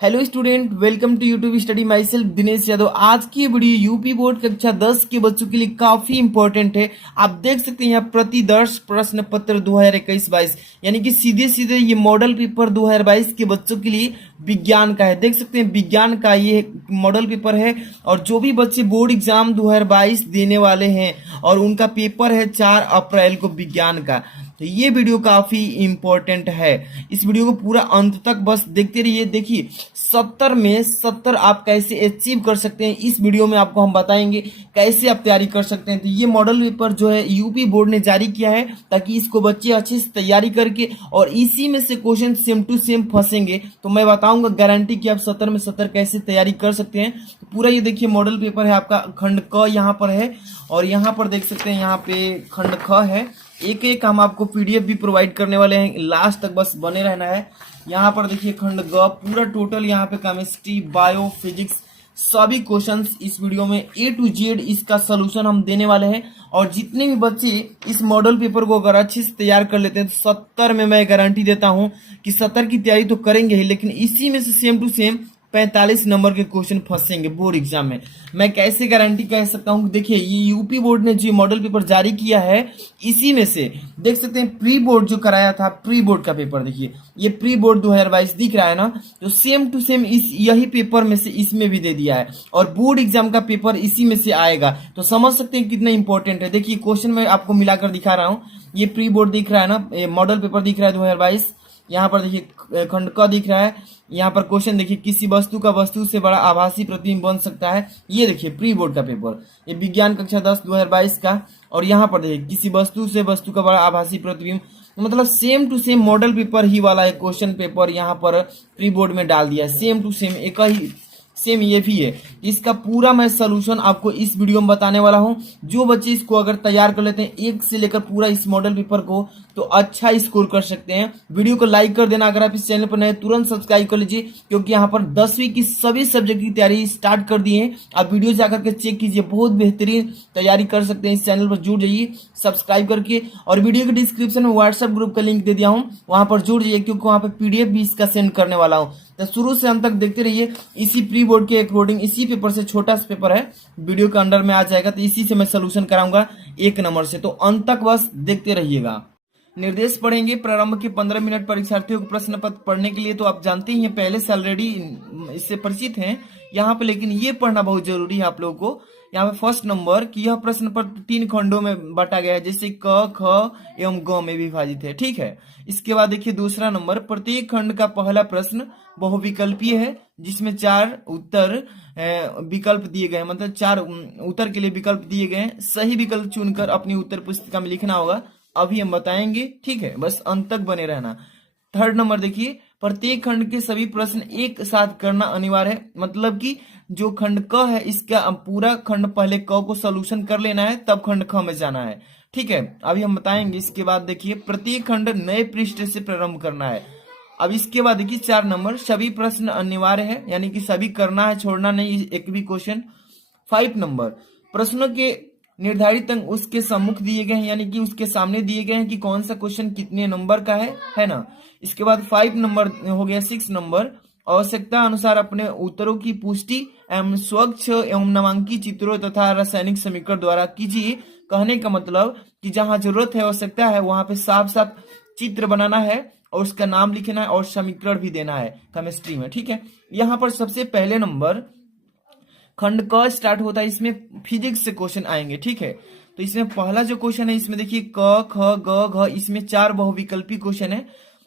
Hello student, welcome to YouTube study myself Dinesh Yadav. आज की video UP board कक्षा 10 के बच्चों के लिए काफी इंपॉर्टेंट है। आप देख सकते हैं यहाँ प्रतिदर्श प्रश्न पत्र 2021-22 यानी कि सीधे सीधे ये मॉडल पेपर 2022 के बच्चों के लिए विज्ञान का है। देख सकते हैं विज्ञान का ये मॉडल पेपर है और जो भी बच्चे बोर्ड एग्जाम 2022 देने वाले हैं और उनका पेपर है 4 अप्रैल को विज्ञान का, तो ये वीडियो काफी इंपॉर्टेंट है। इस वीडियो को पूरा अंत तक बस देखते रहिए। देखिए 70 में 70 आप कैसे अचीव कर सकते हैं, इस वीडियो में आपको हम बताएंगे कैसे आप तैयारी कर सकते हैं। तो ये मॉडल पेपर जो है यूपी बोर्ड ने जारी किया है ताकि इसको बच्चे अच्छे से तैयारी करके और इसी में से क्वेश्चन सेम टू सेम फंसेंगे। तो मैं बताऊंगा गारंटी कि आप 70 में 70 कैसे तैयारी कर सकते हैं। तो पूरा ये देखिए मॉडल पेपर है आपका। खंड क यहाँ पर है और यहाँ पर देख सकते हैं यहाँ पे खंड ख है। एक एक हम आपको पीडीएफ भी प्रोवाइड करने वाले हैं, लास्ट तक बस बने रहना है। यहाँ पर देखिए खंड ग पूरा टोटल यहाँ पे केमिस्ट्री बायो फिजिक्स सभी क्वेश्चंस इस वीडियो में ए टू जेड इसका सलूशन हम देने वाले हैं। और जितने भी बच्चे इस मॉडल पेपर को अगर अच्छे से तैयार कर लेते हैं तो 70 में मैं गारंटी देता हूं कि 70 की तैयारी तो करेंगे ही, लेकिन इसी में से सेम टू सेम 45 नंबर के क्वेश्चन फंसेंगे बोर्ड एग्जाम में। मैं कैसे गारंटी कह सकता हूँ? देखिए ये यूपी बोर्ड ने जो मॉडल पेपर जारी किया है इसी में से देख सकते हैं प्री बोर्ड जो कराया था, प्री बोर्ड का पेपर देखिए ये प्री बोर्ड 2022 दिख रहा है ना, तो सेम टू सेम इस यही पेपर में से इसमें भी दे दिया है और बोर्ड एग्जाम का पेपर इसी में से आएगा। तो समझ सकते हैं कितना इंपॉर्टेंट है। देखिए क्वेश्चन मैं आपको मिलाकर दिखा रहा हूँ। ये प्री बोर्ड दिख रहा है ना, ये मॉडल पेपर दिख रहा है 2022। यहाँ पर देखिए खंड क दिख रहा है। यहाँ पर क्वेश्चन देखिए किसी वस्तु का वस्तु से बड़ा आभासी प्रतिबिंब बन सकता है। ये देखिए प्री बोर्ड का पेपर, ये विज्ञान कक्षा 10 2022 का। और यहाँ पर देखिए किसी वस्तु से वस्तु का बड़ा आभासी प्रतिबिंब, मतलब same to same model paper ही वाला एक क्वेश्चन पेपर यहाँ पर प्री बोर्ड में डाल दिया है। सेम टू सेम एक ही सेम ये भी है। इसका पूरा मैं सलूशन आपको इस वीडियो में बताने वाला हूं। जो बच्चे इसको अगर तैयार कर लेते हैं एक से लेकर पूरा इस मॉडल पेपर को, तो अच्छा स्कोर कर सकते हैं। वीडियो को लाइक कर देना, अगर आप इस चैनल पर नए तुरंत सब्सक्राइब कर लीजिए क्योंकि यहाँ पर 10वीं की सभी सब्जेक्ट की तैयारी स्टार्ट कर दी है। आप वीडियो जाकर के चेक कीजिए, बहुत बेहतरीन तैयारी कर सकते हैं। इस चैनल पर जुड़ जाइए सब्सक्राइब करके, और वीडियो के डिस्क्रिप्शन में व्हाट्सएप ग्रुप का लिंक दे दिया हूँ, वहां पर जुड़ जाइए क्योंकि वहां पर पीडीएफ भी इसका सेंड करने वाला हूँ। तो शुरू से अंत तक देखते रहिए। इसी प्री बोर्ड के अकॉर्डिंग इसी पेपर से छोटा सा पेपर है, वीडियो के अंडर में आ जाएगा, तो इसी से मैं सोल्यूशन कराऊंगा 1 नंबर से। तो अंत तक बस देखते रहिएगा। निर्देश पढ़ेंगे। प्रारंभ के 15 मिनट परीक्षार्थियों को प्रश्न पत्र पढ़ने के लिए तो आप जानते ही हैं, पहले से ऑलरेडी इससे परिचित हैं यहाँ पे, लेकिन ये पढ़ना बहुत जरूरी है आप लोगों को। यहाँ पे फर्स्ट नंबर कि यह प्रश्न पत्र 3 खंडों में बांटा गया है, जैसे क ख एवं ग में विभाजित है। ठीक है। इसके बाद देखिए दूसरा नंबर, प्रत्येक खंड का पहला प्रश्न बहुविकल्पीय है जिसमें 4 उत्तर विकल्प दिए गए, मतलब 4 उत्तर के लिए विकल्प दिए गए। सही विकल्प चुनकर अपनी उत्तर पुस्तिका में लिखना होगा, अभी हम बताएंगे। ठीक है, बस अंत तक बने रहना। थर्ड नंबर देखिए, प्रत्येक खंड के सभी प्रश्न एक साथ करना अनिवार्य है, मतलब कि जो खंड क है इसका पूरा खंड पहले क को सोल्यूशन कर लेना है, तब खंड ख में जाना है। ठीक है, अभी हम बताएंगे। इसके बाद देखिए प्रत्येक खंड नए पृष्ठ से प्रारंभ करना है। अब इसके बाद देखिए 4 नंबर, सभी प्रश्न अनिवार्य है, यानी कि सभी करना है, छोड़ना नहीं एक भी क्वेश्चन। 5 नंबर, प्रश्नों के निर्धारित अंक उसके सम्मुख दिए गए हैं, यानी कि उसके सामने दिए गए हैं कि कौन सा क्वेश्चन कितने नंबर का है ना। इसके बाद 5 नंबर हो गया। 6 नंबर, आवश्यकता अनुसार अपने उत्तरों की पुष्टि एवं स्वच्छ एवं नामांकित चित्रों तथा रासायनिक समीकरण द्वारा कीजिए। कहने का मतलब कि जहां जरूरत है आवश्यकता है वहां पे साफ साफ चित्र बनाना है और उसका नाम लिखना है और समीकरण भी देना है केमिस्ट्री में। ठीक है, यहाँ पर सबसे पहले नंबर खंड क स्टार्ट होता है, इसमें फिजिक्स से क्वेश्चन आएंगे। ठीक है, तो इसमें पहला जो क्वेश्चन है इसमें देखिए क ख ग घ, इसमें 4 बहुविकल्पी क्वेश्चन है।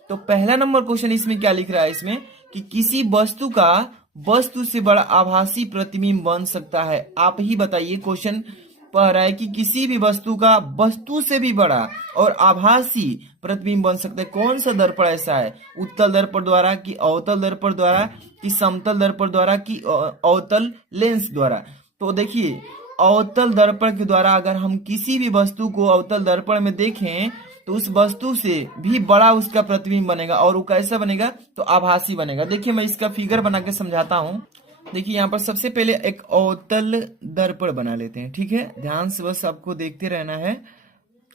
तो पहला नंबर क्वेश्चन इसमें क्या लिख रहा है, इसमें कि किसी वस्तु का वस्तु से बड़ा आभासी प्रतिबिंब बन सकता है। आप ही बताइए, क्वेश्चन पढ़ रहा है कि किसी भी वस्तु का वस्तु से भी बड़ा और आभासी प्रतिबिंब बन सकता है। कौन सा दर्पण ऐसा है, उत्तल दर्पण द्वारा कि अवतल दर्पण द्वारा कि समतल दर्पण द्वारा कि अवतल लेंस द्वारा। तो देखिए अवतल दर्पण के द्वारा अगर हम किसी भी वस्तु को अवतल दर्पण में देखें तो उस वस्तु से भी बड़ा उसका प्रतिबिंब बनेगा, और वो कैसा बनेगा, तो आभासी बनेगा। देखिए मैं इसका फिगर बना के समझाता हूँ। देखिए यहाँ पर सबसे पहले एक अवतल दर्पण बना लेते हैं। ठीक है, ध्यान से बस आपको देखते रहना है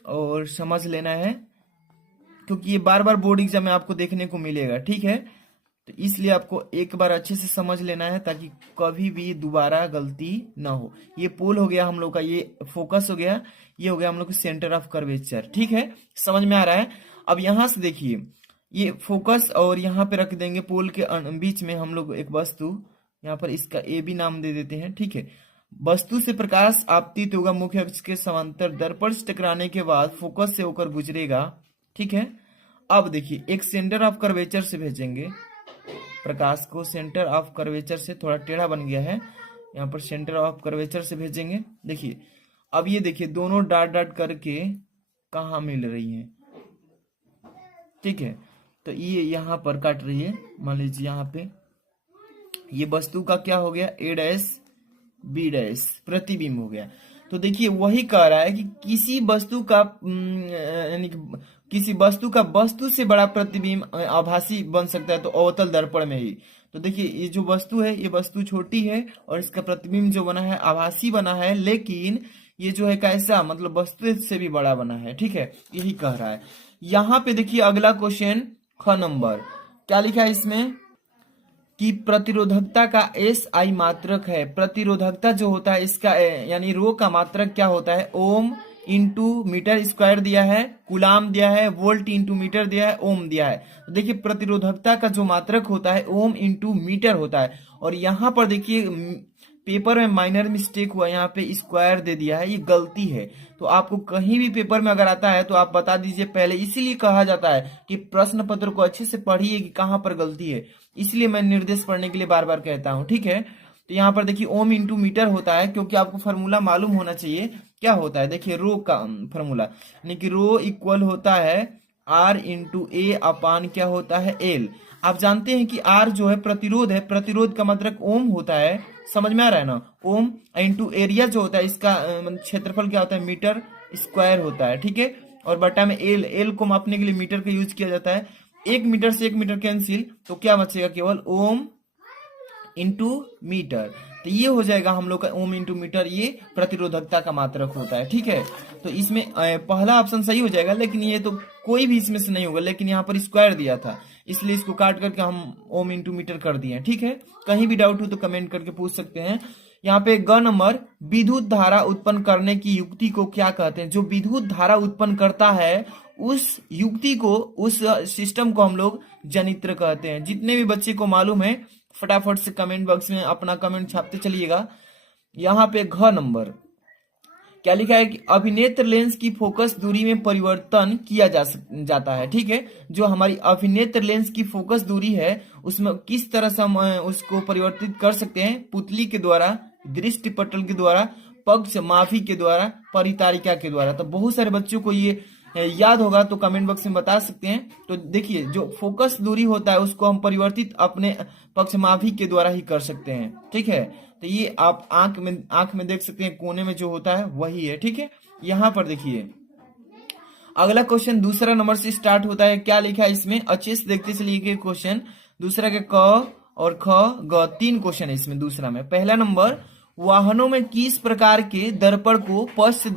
और समझ लेना है क्योंकि ये बार बार बोर्ड एग्जाम में आपको देखने को मिलेगा। ठीक है, तो इसलिए आपको एक बार अच्छे से समझ लेना है ताकि कभी भी दोबारा गलती ना हो। ये पोल हो गया हम लोग का, ये फोकस हो गया, ये हो गया हम लोग का सेंटर ऑफ कर्वेचर। ठीक है, समझ में आ रहा है। अब यहां से देखिए, ये फोकस और यहाँ पे रख देंगे पोल के बीच में हम लोग एक वस्तु, यहाँ पर इसका ए भी नाम दे देते हैं। ठीक है, वस्तु से प्रकाश आपतित होगा, मुख्य अक्ष के समांतर दर्पण से टकराने के बाद फोकस से होकर गुजरेगा। ठीक है, अब देखिए एक सेंटर ऑफ कर्वेचर से भेजेंगे प्रकाश को, सेंटर ऑफ कर्वेचर से, थोड़ा टेढ़ा बन गया है, यहाँ पर सेंटर ऑफ कर्वेचर से भेजेंगे। देखिए अब ये देखिए दोनों डॉट डॉट करके कहाँ मिल रही है। ठीक है, तो ये यहाँ पर काट रही है, मान लीजिए यहाँ पे ये वस्तु का क्या हो गया, ए डैश बी डैश प्रतिबिंब हो गया। तो देखिए वही कह रहा है कि किसी वस्तु का यानी कि किसी वस्तु का वस्तु से बड़ा प्रतिबिंब आभासी बन सकता है तो अवतल दर्पण में ही। तो देखिए ये जो वस्तु है, ये वस्तु छोटी है और इसका प्रतिबिंब जो बना है आभासी बना है, लेकिन ये जो है कैसा, मतलब वस्तु से भी बड़ा बना है। ठीक है, यही कह रहा है। यहाँ पे देखिए अगला क्वेश्चन ख नंबर, क्या लिखा है इसमें कि प्रतिरोधकता का एस आई मात्रक है। प्रतिरोधकता जो होता है इसका यानी रो का मात्रक क्या होता है, ओम इंटू मीटर स्क्वायर दिया है, कुलाम दिया है, वोल्ट इंटू मीटर दिया है, ओम दिया है। तो देखिए प्रतिरोधकता का जो मात्रक होता है ओम इंटू मीटर होता है। और यहाँ पर देखिए पेपर में माइनर मिस्टेक हुआ, यहाँ पे स्क्वायर दे दिया है, ये गलती है। तो आपको कहीं भी पेपर में अगर आता है तो आप बता दीजिए पहले, इसीलिए कहा जाता है कि प्रश्न पत्र को अच्छे से पढ़िए कि कहाँ पर गलती है, इसलिए मैं निर्देश पढ़ने के लिए बार बार कहता हूँ। ठीक है, तो यहाँ पर देखिए ओम इंटू मीटर होता है, क्योंकि आपको फॉर्मूला मालूम होना चाहिए क्या होता है। देखिए रो का फॉर्मूला यानी कि रो इक्वल होता है आर इंटू ए अपान क्या होता है, एल। आप जानते हैं कि आर जो है प्रतिरोध है, प्रतिरोध का मतलब ओम होता है, समझ में आ रहा है ना। ओम इंटू एरिया जो होता है इसका क्षेत्रफल क्या होता है, मीटर स्क्वायर होता है। ठीक है, और बटा में एल, एल को मापने के लिए मीटर का यूज किया जाता है। एक मीटर से एक मीटर कैंसिल, तो क्या बचेगा, केवल ओम इंटू मीटर। तो ये हो जाएगा हम लोग का ओम इंटू मीटर, ये प्रतिरोधकता का मात्रक होता है। ठीक है, तो इसमें पहला ऑप्शन सही हो जाएगा, लेकिन ये तो कोई भी इसमें से नहीं होगा, लेकिन यहाँ पर स्क्वायर दिया था इसलिए इसको काट करके हम ओम इंटू मीटर कर दिए। ठीक है, कहीं भी डाउट हो तो कमेंट करके पूछ सकते हैं। यहाँ पे ग नंबर, विद्युत धारा उत्पन्न करने की युक्ति को क्या कहते हैं। जो विद्युत धारा उत्पन्न करता है उस युक्ति को, उस सिस्टम को हम लोग जनित्र कहते हैं। जितने भी बच्चे को मालूम है फटाफट से कमेंट बॉक्स में अपना कमेंट छापते चलिएगा। यहाँ पे घ नंबर क्या लिखा है कि अभिनेत्र लेंस की फोकस दूरी में परिवर्तन किया जाता है। ठीक है, जो हमारी अभिनेत्र लेंस की फोकस दूरी है उसमें किस तरह से हम उसको परिवर्तित कर सकते हैं, पुतली के द्वारा, दृष्टि पटल के द्वारा, पक्ष माफी के द्वारा, परितारिका के द्वारा। तो बहुत सारे बच्चों को ये याद होगा तो कमेंट बॉक्स में बता सकते हैं। तो देखिए जो फोकस दूरी होता है उसको हम परिवर्तित अपने पक्ष माफी के द्वारा ही कर सकते हैं। ठीक है, तो ये आप आंख में देख सकते हैं, कोने में जो होता है वही है। ठीक है, यहाँ पर देखिए अगला क्वेश्चन दूसरा नंबर से स्टार्ट होता है। क्या लिखा है इसमें, अच्छे से देखते चलिए क्वेश्चन। दूसरा के क और ख ग, 3 क्वेश्चन है इसमें दूसरा में। पहला नंबर, वाहनों में किस प्रकार के दर्पण को पश्च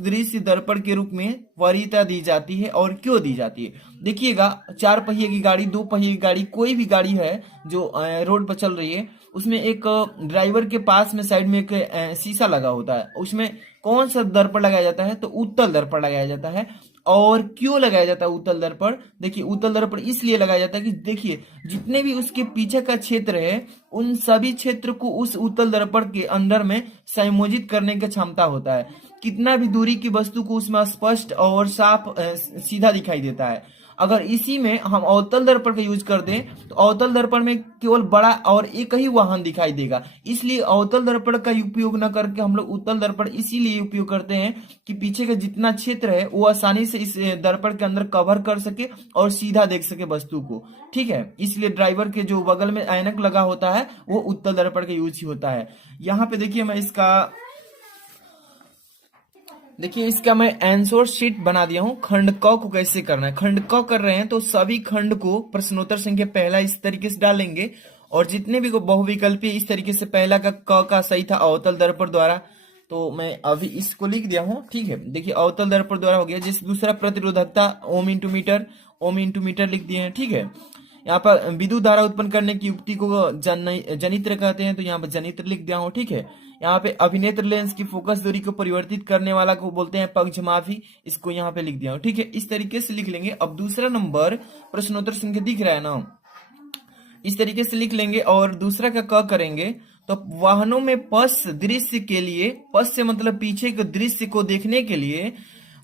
दृश्य दर्पण के रूप में वरीयता दी जाती है और क्यों दी जाती है। देखिएगा 4 पहिए की गाड़ी, 2 पहिए की गाड़ी, कोई भी गाड़ी है जो रोड पर चल रही है, उसमें एक ड्राइवर के पास में साइड में एक शीशा लगा होता है। उसमें कौन सा दर्पण लगाया जाता है, तो उत्तल दर्पण लगाया जाता है। और क्यों लगाया जाता है उत्तल दर्पण, देखिए उत्तल दर्पण इसलिए लगाया जाता है कि देखिए जितने भी उसके पीछे का क्षेत्र है उन सभी क्षेत्र को उस उत्तल दर्पण के अंदर में संयोजित करने की क्षमता होता है। कितना भी दूरी की वस्तु को उसमें स्पष्ट और साफ सीधा दिखाई देता है। अगर इसी में हम अवतल दर्पण का यूज कर दें तो अवतल दर्पण में केवल बड़ा और एक ही वाहन दिखाई देगा। इसलिए अवतल दर्पण का उपयोग न करके हम लोग उत्तल दर्पण इसीलिए उपयोग करते हैं कि पीछे का जितना क्षेत्र है वो आसानी से इस दर्पण के अंदर कवर कर सके और सीधा देख सके वस्तु को। ठीक है, इसलिए ड्राइवर के जो बगल में ऐनक लगा होता है वो उत्तल दर्पण का यूज ही होता है। यहाँ पे देखिए इसका मैं आंसर शीट बना दिया हूं। खंड क को कैसे करना है, खंड क कर रहे हैं तो सभी खंड को प्रश्नोत्तर संख्या पहला इस तरीके से डालेंगे और जितने भी बहुविकल्पी इस तरीके से पहला का क का सही था अवतल दर्पण द्वारा, तो मैं अभी इसको लिख दिया हूं। ठीक है, देखिए अवतल दर्पण द्वारा हो गया। जैसे दूसरा प्रतिरोधकता ohm into metre, ohm into metre लिख दिए हैं। ठीक है, यहाँ पर विद्युत धारा उत्पन्न करने की युक्ति को जनित्र कहते हैं, तो यहाँ पर जनित्र लिख दिया हूं। ठीक है, यहाँ पे अभिनेत्र लेंस की फोकस दूरी को परिवर्तित करने वाला को बोलते हैं पक्षमापी, इसको यहाँ पे लिख दिया हूं। ठीक है, इस तरीके से लिख लेंगे। अब दूसरा नंबर प्रश्नोत्तर संख्या दिख रहा है ना, इस तरीके से लिख लेंगे। और दूसरा का क करेंगे तो वाहनों में पश्च दृश्य के लिए, पश्च से मतलब पीछे के दृश्य को देखने के लिए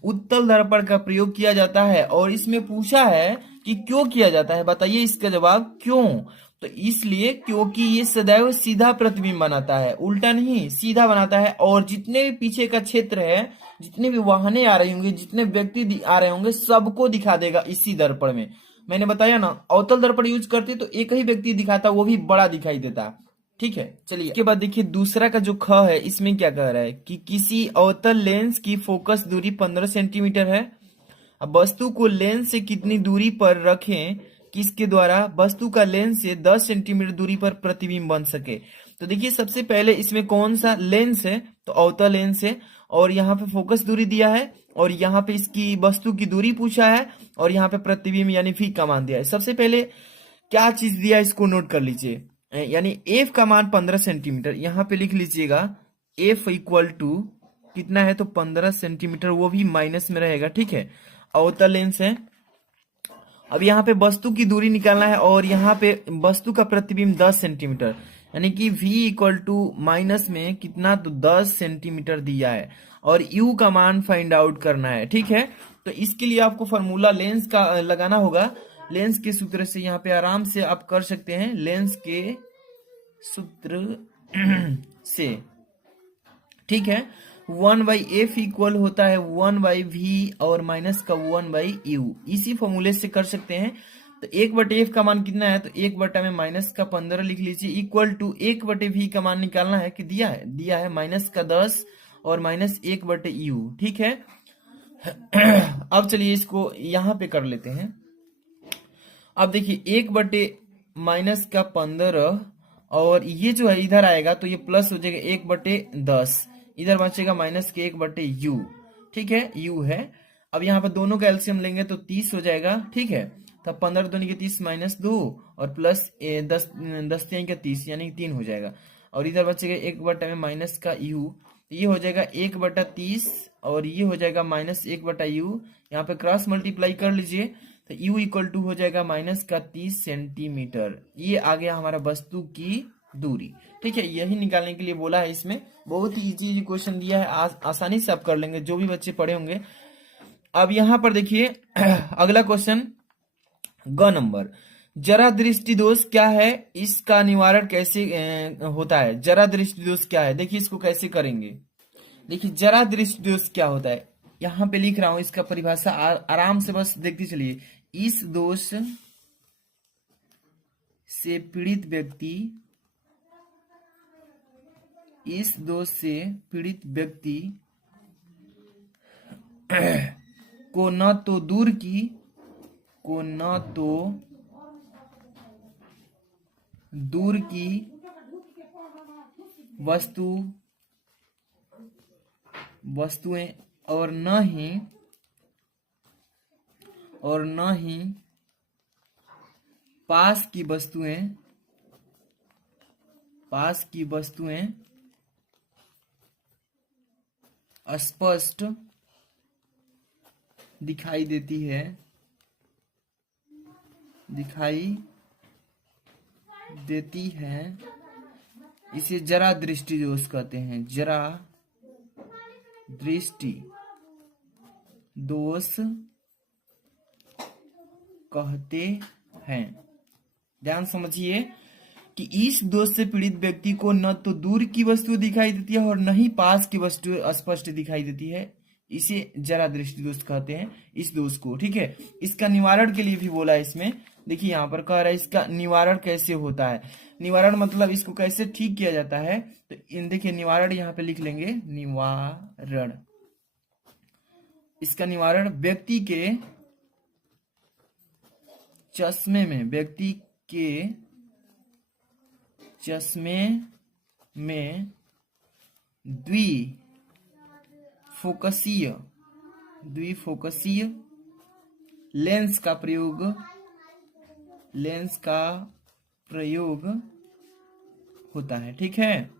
उत्तल दर्पण का प्रयोग किया जाता है। और इसमें पूछा है कि क्यों किया जाता है, बताइए इसका जवाब क्यों। तो इसलिए क्योंकि ये सदैव सीधा प्रतिबिंब बनाता है, उल्टा नहीं सीधा बनाता है। और जितने भी पीछे का क्षेत्र है, जितने भी वाहने आ रही होंगे, जितने व्यक्ति आ रहे होंगे, सबको दिखा देगा इसी दर्पण में। मैंने बताया ना, अवतल दर्पण यूज करते तो एक ही व्यक्ति दिखाता, वो भी बड़ा दिखाई देता। ठीक है, चलिए इसके बाद देखिए दूसरा का जो ख है, इसमें क्या कह रहा है कि किसी अवतल लेंस की फोकस दूरी 15 सेंटीमीटर है। अब वस्तु को लेंस से कितनी दूरी पर रखें किसके द्वारा वस्तु का लेंस से 10 सेंटीमीटर दूरी पर प्रतिबिंब बन सके। तो देखिए सबसे पहले इसमें कौन सा लेंस है, तो अवतल लेंस है। और यहाँ पे फोकस दूरी दिया है, और यहाँ पे इसकी वस्तु की दूरी पूछा है, और यहाँ पे प्रतिबिंब यानी फी का मान दिया है। सबसे पहले क्या चीज दिया है इसको नोट कर लीजिए, यानी एफ का मान 15 सेंटीमीटर, यहाँ पे लिख लीजिएगा एफ इक्वल टू कितना है, तो 15 सेंटीमीटर, वो भी माइनस में रहेगा। ठीक है, अवतल लेंस है। अब यहाँ पे वस्तु की दूरी निकालना है, और यहाँ पे वस्तु का प्रतिबिंब 10 सेंटीमीटर, यानी कि v इक्वल टू माइनस में कितना, तो 10 सेंटीमीटर दिया है। और u का मान फाइंड आउट करना है। ठीक है, तो इसके लिए आपको फॉर्मूला लेंस का लगाना होगा। लेंस के सूत्र से यहाँ पे आराम से आप कर सकते हैं, लेंस के सूत्र से। ठीक है, 1/f इक्वल होता है 1/v और माइनस का 1/u, इसी फॉर्मूले से कर सकते हैं। तो 1/f का मान कितना है, तो 1 में माइनस का 15 लिख लीजिए, इक्वल टू 1/v का मान निकालना है कि दिया है माइनस का 10 और माइनस 1/u। ठीक है, अब चलिए इसको यहाँ पे कर लेते हैं। अब देखिए 1/माइनस का 15, और ये जो है इधर आएगा तो ये प्लस हो जाएगा 1/10, इधर बचेगा माइनस के 1/u। ठीक है, u है। अब यहाँ पर दोनों का एलसीएम लेंगे तो 30 हो जाएगा। ठीक है, तब 15 दूनी के 30 माइनस 2 और प्लस 10 का 30 यानी 3 हो जाएगा। और इधर बचेगा 1 में माइनस का u, ये हो जाएगा 1/30 और ये हो जाएगा माइनस 1/u। यहाँ पे क्रॉस मल्टीप्लाई कर लीजिए तो u इक्वल टू हो जाएगा माइनस का 30 सेंटीमीटर। ये आ गया हमारा वस्तु की दूरी। ठीक है, यही निकालने के लिए बोला है। इसमें बहुत ही इजी क्वेश्चन दिया है, आसानी से आप कर लेंगे जो भी बच्चे पढ़े होंगे। अब यहाँ पर देखिए अगला क्वेश्चन ग नंबर, जरा दृष्टि दोष क्या है, इसका निवारण कैसे होता है। जरा दृष्टि दोष क्या है, देखिए इसको कैसे करेंगे। देखिए जरा दृष्टि दोष क्या होता है, यहाँ पे लिख रहा हूं इसका परिभाषा, आराम से बस देखते चलिए। इस दोष से पीड़ित व्यक्ति, इस दोष से पीड़ित व्यक्ति को न तो दूर की वस्तुएं और न ही पास की वस्तुएं स्पष्ट दिखाई देती है, इसे जरा दृष्टि दोष कहते हैं। जरा दृष्टि दोष कहते हैं। ध्यान समझिए कि इस दोष से पीड़ित व्यक्ति को न तो दूर की वस्तु दिखाई देती है और न ही पास की वस्तु स्पष्ट दिखाई देती है, इसे जरा दृष्टि दोष कहते हैं इस दोष को। ठीक है, इसका निवारण के लिए भी बोला है इसमें। देखिए यहाँ पर कह रहा है इसका निवारण कैसे होता है। निवारण मतलब इसको कैसे ठीक किया जाता है, तो देखिए निवारण यहाँ पे लिख लेंगे। निवारण, इसका निवारण व्यक्ति के चश्मे में द्विफोकसीय लेंस का प्रयोग लेंस का प्रयोग होता है। ठीक है,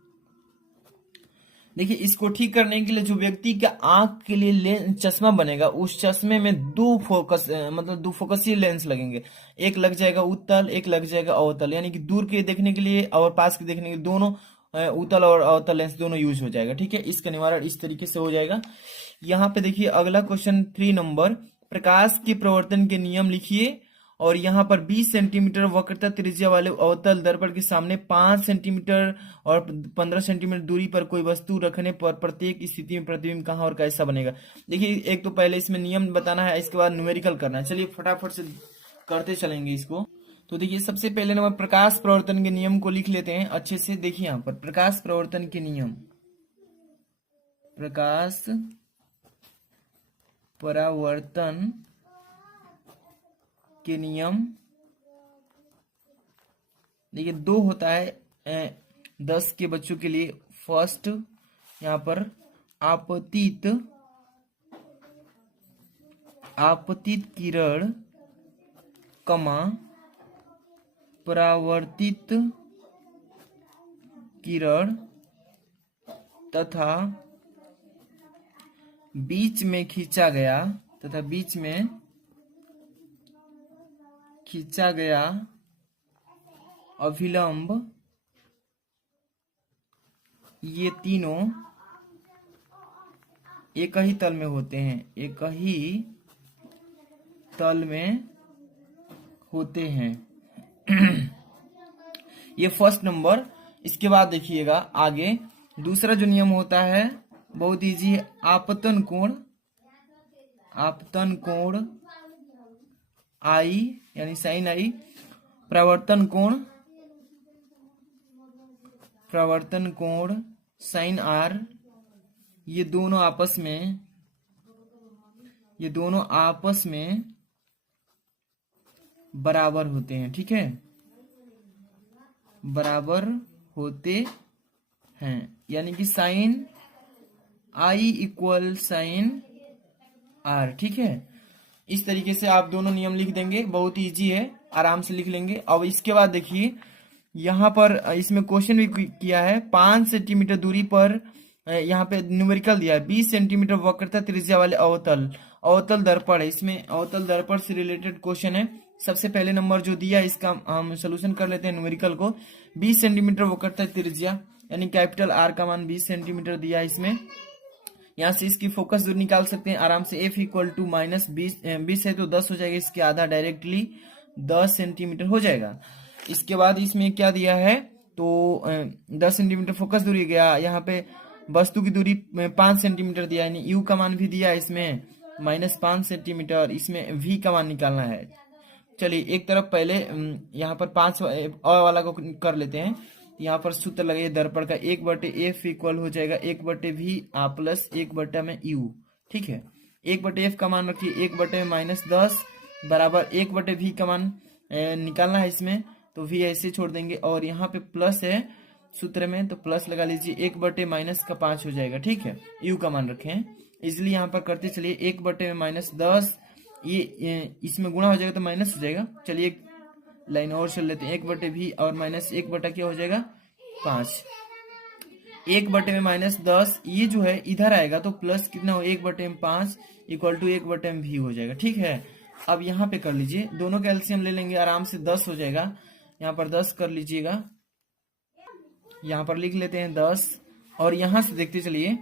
देखिए इसको ठीक करने के लिए जो व्यक्ति का आंख के लिए लेंस चश्मा बनेगा, उस चश्मे में दो फोकस मतलब दो फोकसीय लेंस लगेंगे। एक लग जाएगा उत्तल, एक लग जाएगा अवतल, यानी कि दूर के देखने के लिए और पास के देखने के लिए दोनों उत्तल और अवतल लेंस दोनों यूज हो जाएगा। ठीक है, इसका निवारण इस तरीके से हो जाएगा। यहाँ पे देखिए अगला क्वेश्चन 3 नंबर, प्रकाश के प्रवर्तन के नियम लिखिए। और यहाँ पर 20 सेंटीमीटर वक्रता त्रिज्या वाले अवतल दर्पण के सामने 5 सेंटीमीटर और 15 सेंटीमीटर दूरी पर कोई वस्तु रखने पर प्रत्येक स्थिति में प्रतिबिंब कहाँ और कैसा बनेगा। देखिए एक तो पहले इसमें नियम बताना है, इसके बाद न्यूमेरिकल करना है। चलिए फटाफट से करते चलेंगे इसको। तो देखिए सबसे पहले नंबर प्रकाश प्रवर्तन के नियम को लिख लेते हैं अच्छे से। देखिए यहाँ पर प्रकाश प्रवर्तन के नियम, प्रकाश परावर्तन के नियम देखिए दो होता है 10 के बच्चों के लिए। फर्स्ट यहाँ पर आपतित किरण कमा परावर्तित किरण तथा बीच में खींचा गया अभिलंब, ये तीनों एक ही तल में होते हैं, ये फर्स्ट नंबर। इसके बाद देखिएगा आगे दूसरा जो नियम होता है बहुत इजी है, आपतन कोण आई यानी साइन आई, प्रवर्तन कोण साइन आर, ये दोनों आपस में बराबर होते हैं। ठीक है, बराबर होते हैं, यानी कि sine I equal sine R. ठीक है, इस तरीके से आप दोनों नियम लिख देंगे, बहुत इजी है, आराम से लिख लेंगे। अब इसके बाद देखिए यहाँ पर इसमें क्वेश्चन भी किया है, 5 सेंटीमीटर दूरी पर यहाँ पे न्यूमेरिकल दिया है, 20 सेंटीमीटर वक्रता त्रिज्या वाले अवतल दर्पण है। इसमें अवतल दर्पण से रिलेटेड क्वेश्चन है। सबसे पहले नंबर जो दिया है इसका हम सोल्यूशन कर लेते हैं न्यूमेरिकल को। 20 सेंटीमीटर वक्रता त्रिज्या यानी कैपिटल आर का मान 20 सेंटीमीटर दिया है इसमें। यहाँ से इसकी फोकस दूरी निकाल सकते हैं आराम से, F इक्वल टू -20 है तो 10 हो जाएगा, इसके आधा डायरेक्टली 10 सेंटीमीटर हो जाएगा। इसके बाद इसमें क्या दिया है तो 10 सेंटीमीटर फोकस दूरी गया, यहाँ पे वस्तु की दूरी 5 सेंटीमीटर दिया, यानी U का मान भी दिया है इसमें -5 सेंटीमीटर, इसमें V का मान निकालना है। चलिए एक तरफ पहले यहाँ पर 5 वाला को कर लेते हैं। यहाँ पर सूत्र लगाइए दर्पण का, 1/F इक्वल हो जाएगा 1/V आ प्लस 1/U। ठीक है, 1/F का मान रखिए 1/-10 बराबर 1/V का मान निकालना है इसमें, तो V ऐसे छोड़ देंगे और यहाँ पे प्लस है सूत्र में तो प्लस लगा लीजिए, 1/-5 हो जाएगा। ठीक है, U का मान रखें, इसलिए यहाँ पर करते चलिए 1/-10, ये इसमें गुणा हो जाएगा तो माइनस हो जाएगा। चलिए एक लाइन और चल लेते हैं, 1/V और -1/ क्या हो जाएगा 5, 1/-10 ये जो है इधर आएगा तो प्लस कितना हो 1/5 इक्वल टू 1/V हो जाएगा। ठीक है, अब यहाँ पे कर लीजिए, दोनों का एलसीएम ले लेंगे आराम से, 10 हो जाएगा। यहाँ पर 10 कर लीजिएगा, यहाँ पर लिख लेते हैं 10 और यहाँ से देखते चलिए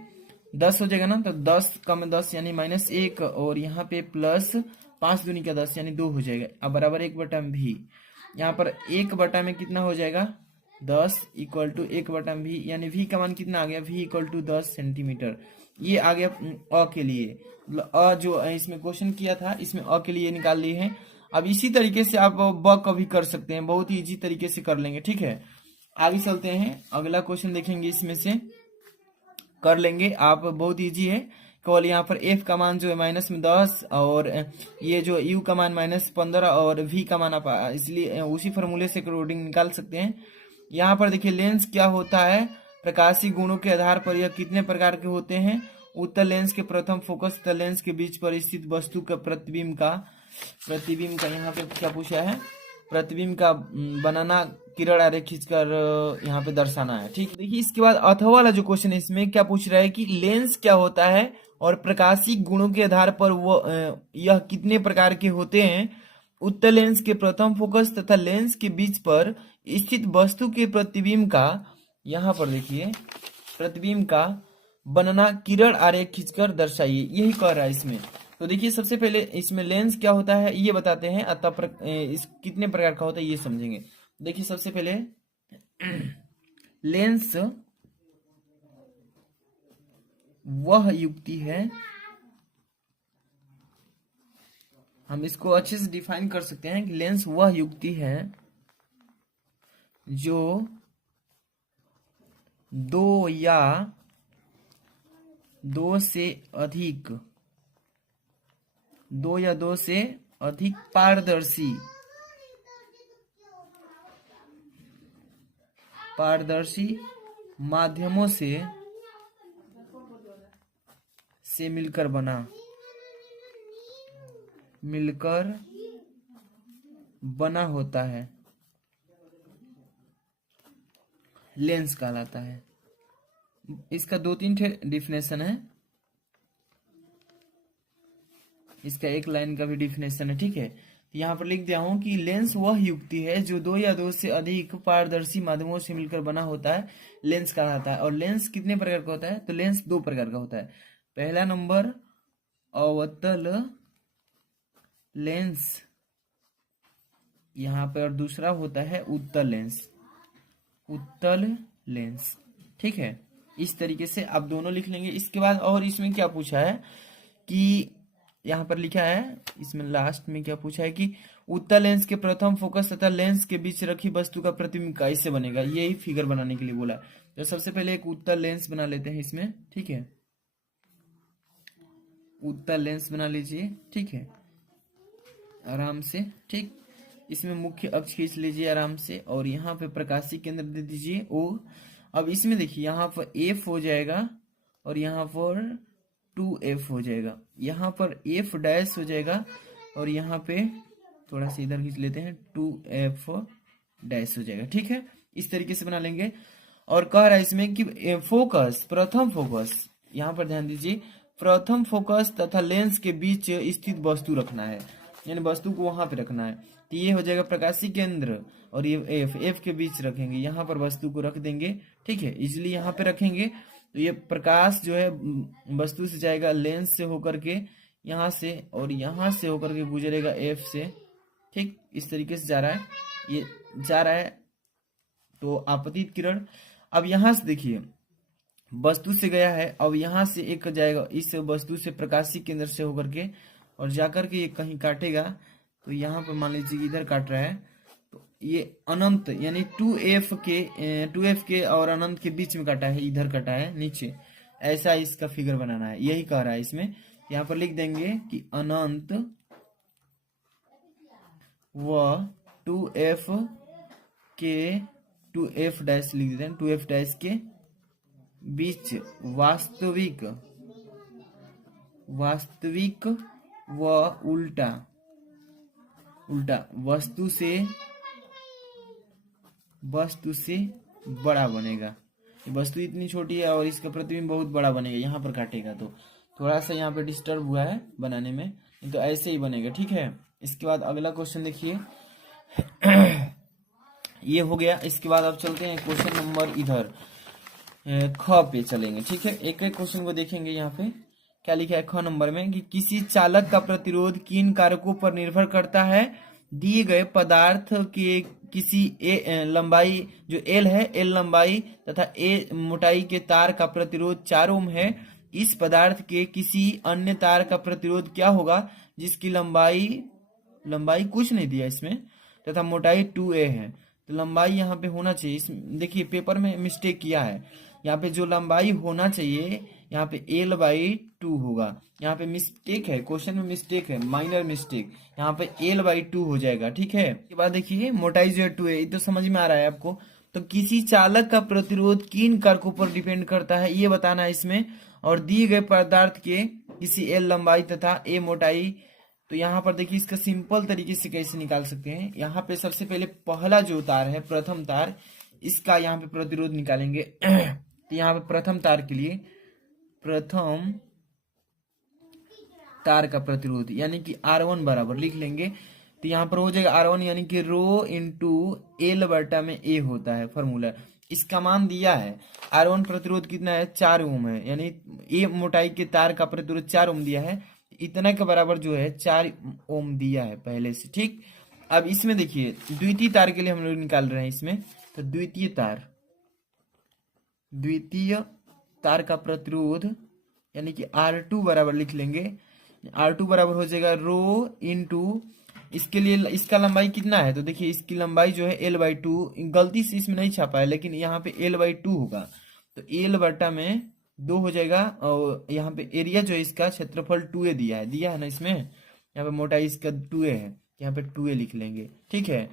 10 हो जाएगा ना, तो 10 कम 10 यानी -1 और यहाँ पे प्लस 5 दूनी का 10 यानी 2 हो जाएगा। अब बराबर 1/V, यहाँ पर 1/, में कितना हो जाएगा 10 इक्वल टू 1/V, यानी V का मान कितना आ गया, V इक्वल टू 10 सेंटीमीटर। ये आ गया अ के लिए, अ जो इसमें क्वेश्चन किया था इसमें अ के लिए निकाल लिए हैं। अब इसी तरीके से आप ब का भी कर सकते हैं, बहुत ही इजी तरीके से कर लेंगे। ठीक है, आगे चलते हैं, अगला क्वेश्चन देखेंगे, इसमें से कर लेंगे आप, बहुत इजी है। केवल यहाँ पर F का मान जो है -10 और ये जो U का मान -15 और V का मान आप इसलिए उसी फॉर्मूले से कोडिंग निकाल सकते हैं। यहाँ पर देखिए लेंस क्या होता है, प्रकाशीय गुणों के आधार पर यह कितने प्रकार के होते हैं। उत्तल लेंस के प्रथम फोकस तल लेंस के बीच पर स्थित वस्तु का प्रतिबिंब का यहाँ पे क्या पूछा है, प्रतिबिंब का बनाना किरण आरेख खींचकर यहाँ पे दर्शाना है। ठीक, देखिए इसके बाद अथवा वाला जो क्वेश्चन है इसमें क्या पूछ रहा है कि लेंस क्या होता है और प्रकाशिक गुणों के आधार पर वो यह कितने प्रकार के होते हैं। उत्तल लेंस के प्रथम फोकस तथा लेंस के बीच पर स्थित वस्तु के प्रतिबिंब का, यहाँ पर देखिए प्रतिबिंब का बनना किरण आरेख खींचकर दर्शाइए, यही कह रहा है इसमें। तो देखिए सबसे पहले इसमें लेंस क्या होता है ये बताते हैं, अतः इस कितने प्रकार का होता है ये समझेंगे। देखिए सबसे पहले लेंस वह युक्ति है, हम इसको अच्छे से डिफाइन कर सकते हैं कि लेंस वह युक्ति है जो दो या दो से अधिक पारदर्शी माध्यमों से मिलकर बना होता है, लेंस कहलाता है। इसका 2-3 डिफिनेशन है, इसका एक लाइन का भी डिफिनेशन है। ठीक है, तो यहाँ पर लिख दिया हूं कि लेंस वह युक्ति है जो दो या दो से अधिक पारदर्शी माध्यमों से मिलकर बना होता है, लेंस कहलाता है। और लेंस कितने प्रकार का होता है, तो लेंस 2 प्रकार का होता है। पहला नंबर अवतल लेंस यहाँ पे, और दूसरा होता है उत्तल लेंस। ठीक है, इस तरीके से आप दोनों लिख लेंगे। इसके बाद और इसमें क्या पूछा है कि यहाँ पर लिखा है, इसमें लास्ट में क्या पूछा है कि उत्तल लेंस के प्रथम फोकस तथा लेंस के बीच रखी वस्तु का प्रतिबिंब कैसे बनेगा, यही फिगर बनाने के लिए बोला है। तो सबसे पहले एक उत्तल लेंस बना लेते हैं इसमें। ठीक है, उत्तल लेंस बना लीजिए। ठीक है, आराम से। ठीक, इसमें मुख्य अक्ष खींच लीजिए आराम से, और यहाँ पे प्रकाशिक केंद्र दे दीजिए O। अब इसमें देखिए यहाँ पर F हो जाएगा और यहाँ पर 2F हो जाएगा, यहाँ पर F डैश हो जाएगा और यहाँ पे थोड़ा सा इधर खींच लेते हैं 2F डैश हो जाएगा। ठीक है, इस तरीके से बना लेंगे। और कह रहा है इसमें कि फोकस, प्रथम फोकस, यहाँ पर ध्यान दीजिए, प्रथम फोकस तथा लेंस के बीच स्थित वस्तु रखना है, यानी वस्तु को वहां पे रखना है। तो ये हो जाएगा प्रकाशिक केंद्र, और ये F के बीच रखेंगे, यहाँ पर वस्तु को रख देंगे। ठीक है, इसलिए यहाँ पे रखेंगे तो ये प्रकाश जो है वस्तु से जाएगा लेंस से होकर के यहाँ से, और यहाँ से होकर के गुजरेगा F से। ठीक, इस तरीके से जा रहा है, ये जा रहा है तो आपतित किरण। अब यहाँ से देखिए वस्तु से गया है, अब यहाँ से एक जाएगा इस वस्तु से प्रकाशिक केंद्र से होकर के, और जाकर के ये कहीं काटेगा। तो यहाँ पर मान लीजिए इधर काट रहा है, तो ये अनंत यानी 2F के और अनंत के बीच में काटा है, इधर काटा है नीचे, ऐसा इसका फिगर बनाना है, यही कह रहा है इसमें। यहाँ पर लिख देंगे कि अनंत व 2F डैश लिख देते हैं, 2F डैश के बीच वास्तविक व उल्टा वस्तु से बड़ा बनेगा। वस्तु इतनी छोटी है और इसका प्रतिबिंब बहुत बड़ा बनेगा, यहाँ पर काटेगा तो थोड़ा सा यहाँ पे डिस्टर्ब हुआ है बनाने में, तो ऐसे ही बनेगा। ठीक है, इसके बाद अगला क्वेश्चन देखिए ये हो गया। इसके बाद अब चलते हैं क्वेश्चन नंबर इधर ख पे चलेंगे। ठीक है, एक एक क्वेश्चन को देखेंगे। यहाँ पे क्या लिखा है ख नंबर में कि किसी चालक का प्रतिरोध किन कारकों पर निर्भर करता है। दिए गए पदार्थ के किसी लंबाई जो L है, L लंबाई तथा A मोटाई के तार का प्रतिरोध 4 ओम है। इस पदार्थ के किसी अन्य तार का प्रतिरोध क्या होगा जिसकी लंबाई कुछ नहीं दिया इसमें तथा मोटाई 2A है। तो लंबाई यहाँ पे होना चाहिए, देखिए पेपर में मिस्टेक किया है, यहाँ पे जो लंबाई होना चाहिए यहाँ पे L/2 होगा, यहाँ पे मिस्टेक है, क्वेश्चन में मिस्टेक है, माइनर मिस्टेक, यहाँ पे L/2 हो जाएगा। ठीक है, इसके बाद देखिए मोटाई जो है 2A, ये तो समझ में आ रहा है आपको। तो किसी चालक का प्रतिरोध किन कारकों पर डिपेंड करता है ये बताना है इसमें, और दिए गए पदार्थ के किसी L लंबाई तथा A मोटाई तो यहाँ पर देखिए इसका सिंपल तरीके से कैसे निकाल सकते हैं। यहाँ पे सबसे पहले पहला जो तार है, प्रथम तार, इसका यहाँ पे प्रतिरोध निकालेंगे। तो यहाँ पे प्रथम तार के लिए प्रथम तार का प्रतिरोध यानी कि R1 बराबर लिख लेंगे। तो यहाँ पर हो जाएगा R1 यानी कि रो इंटू एल बटा में ए होता है फॉर्मूला। इसका मान दिया है। R1 प्रतिरोध कितना है, 4 ओम है, यानी ए मोटाई के तार का प्रतिरोध 4 ओम दिया है। इतना के बराबर जो है 4 ओम दिया है पहले से, ठीक। अब इसमें देखिए द्वितीय तार के लिए हम लोग निकाल रहे हैं इसमें। तो द्वितीय तार का प्रतिरोध यानी कि R2 बराबर लिख लेंगे। R2 बराबर हो जाएगा रो इंटू, इसके लिए इसका लंबाई कितना है, तो देखिए इसकी लंबाई जो है L/2, गलती से इसमें नहीं छापा है लेकिन यहाँ पे L/2 होगा। तो L बटा में 2 हो जाएगा। और यहाँ पे एरिया जो है इसका क्षेत्रफल 2a दिया है ना इसमें। यहाँ पे मोटाई इसका 2a है, यहाँ पे 2a लिख लेंगे, ठीक है।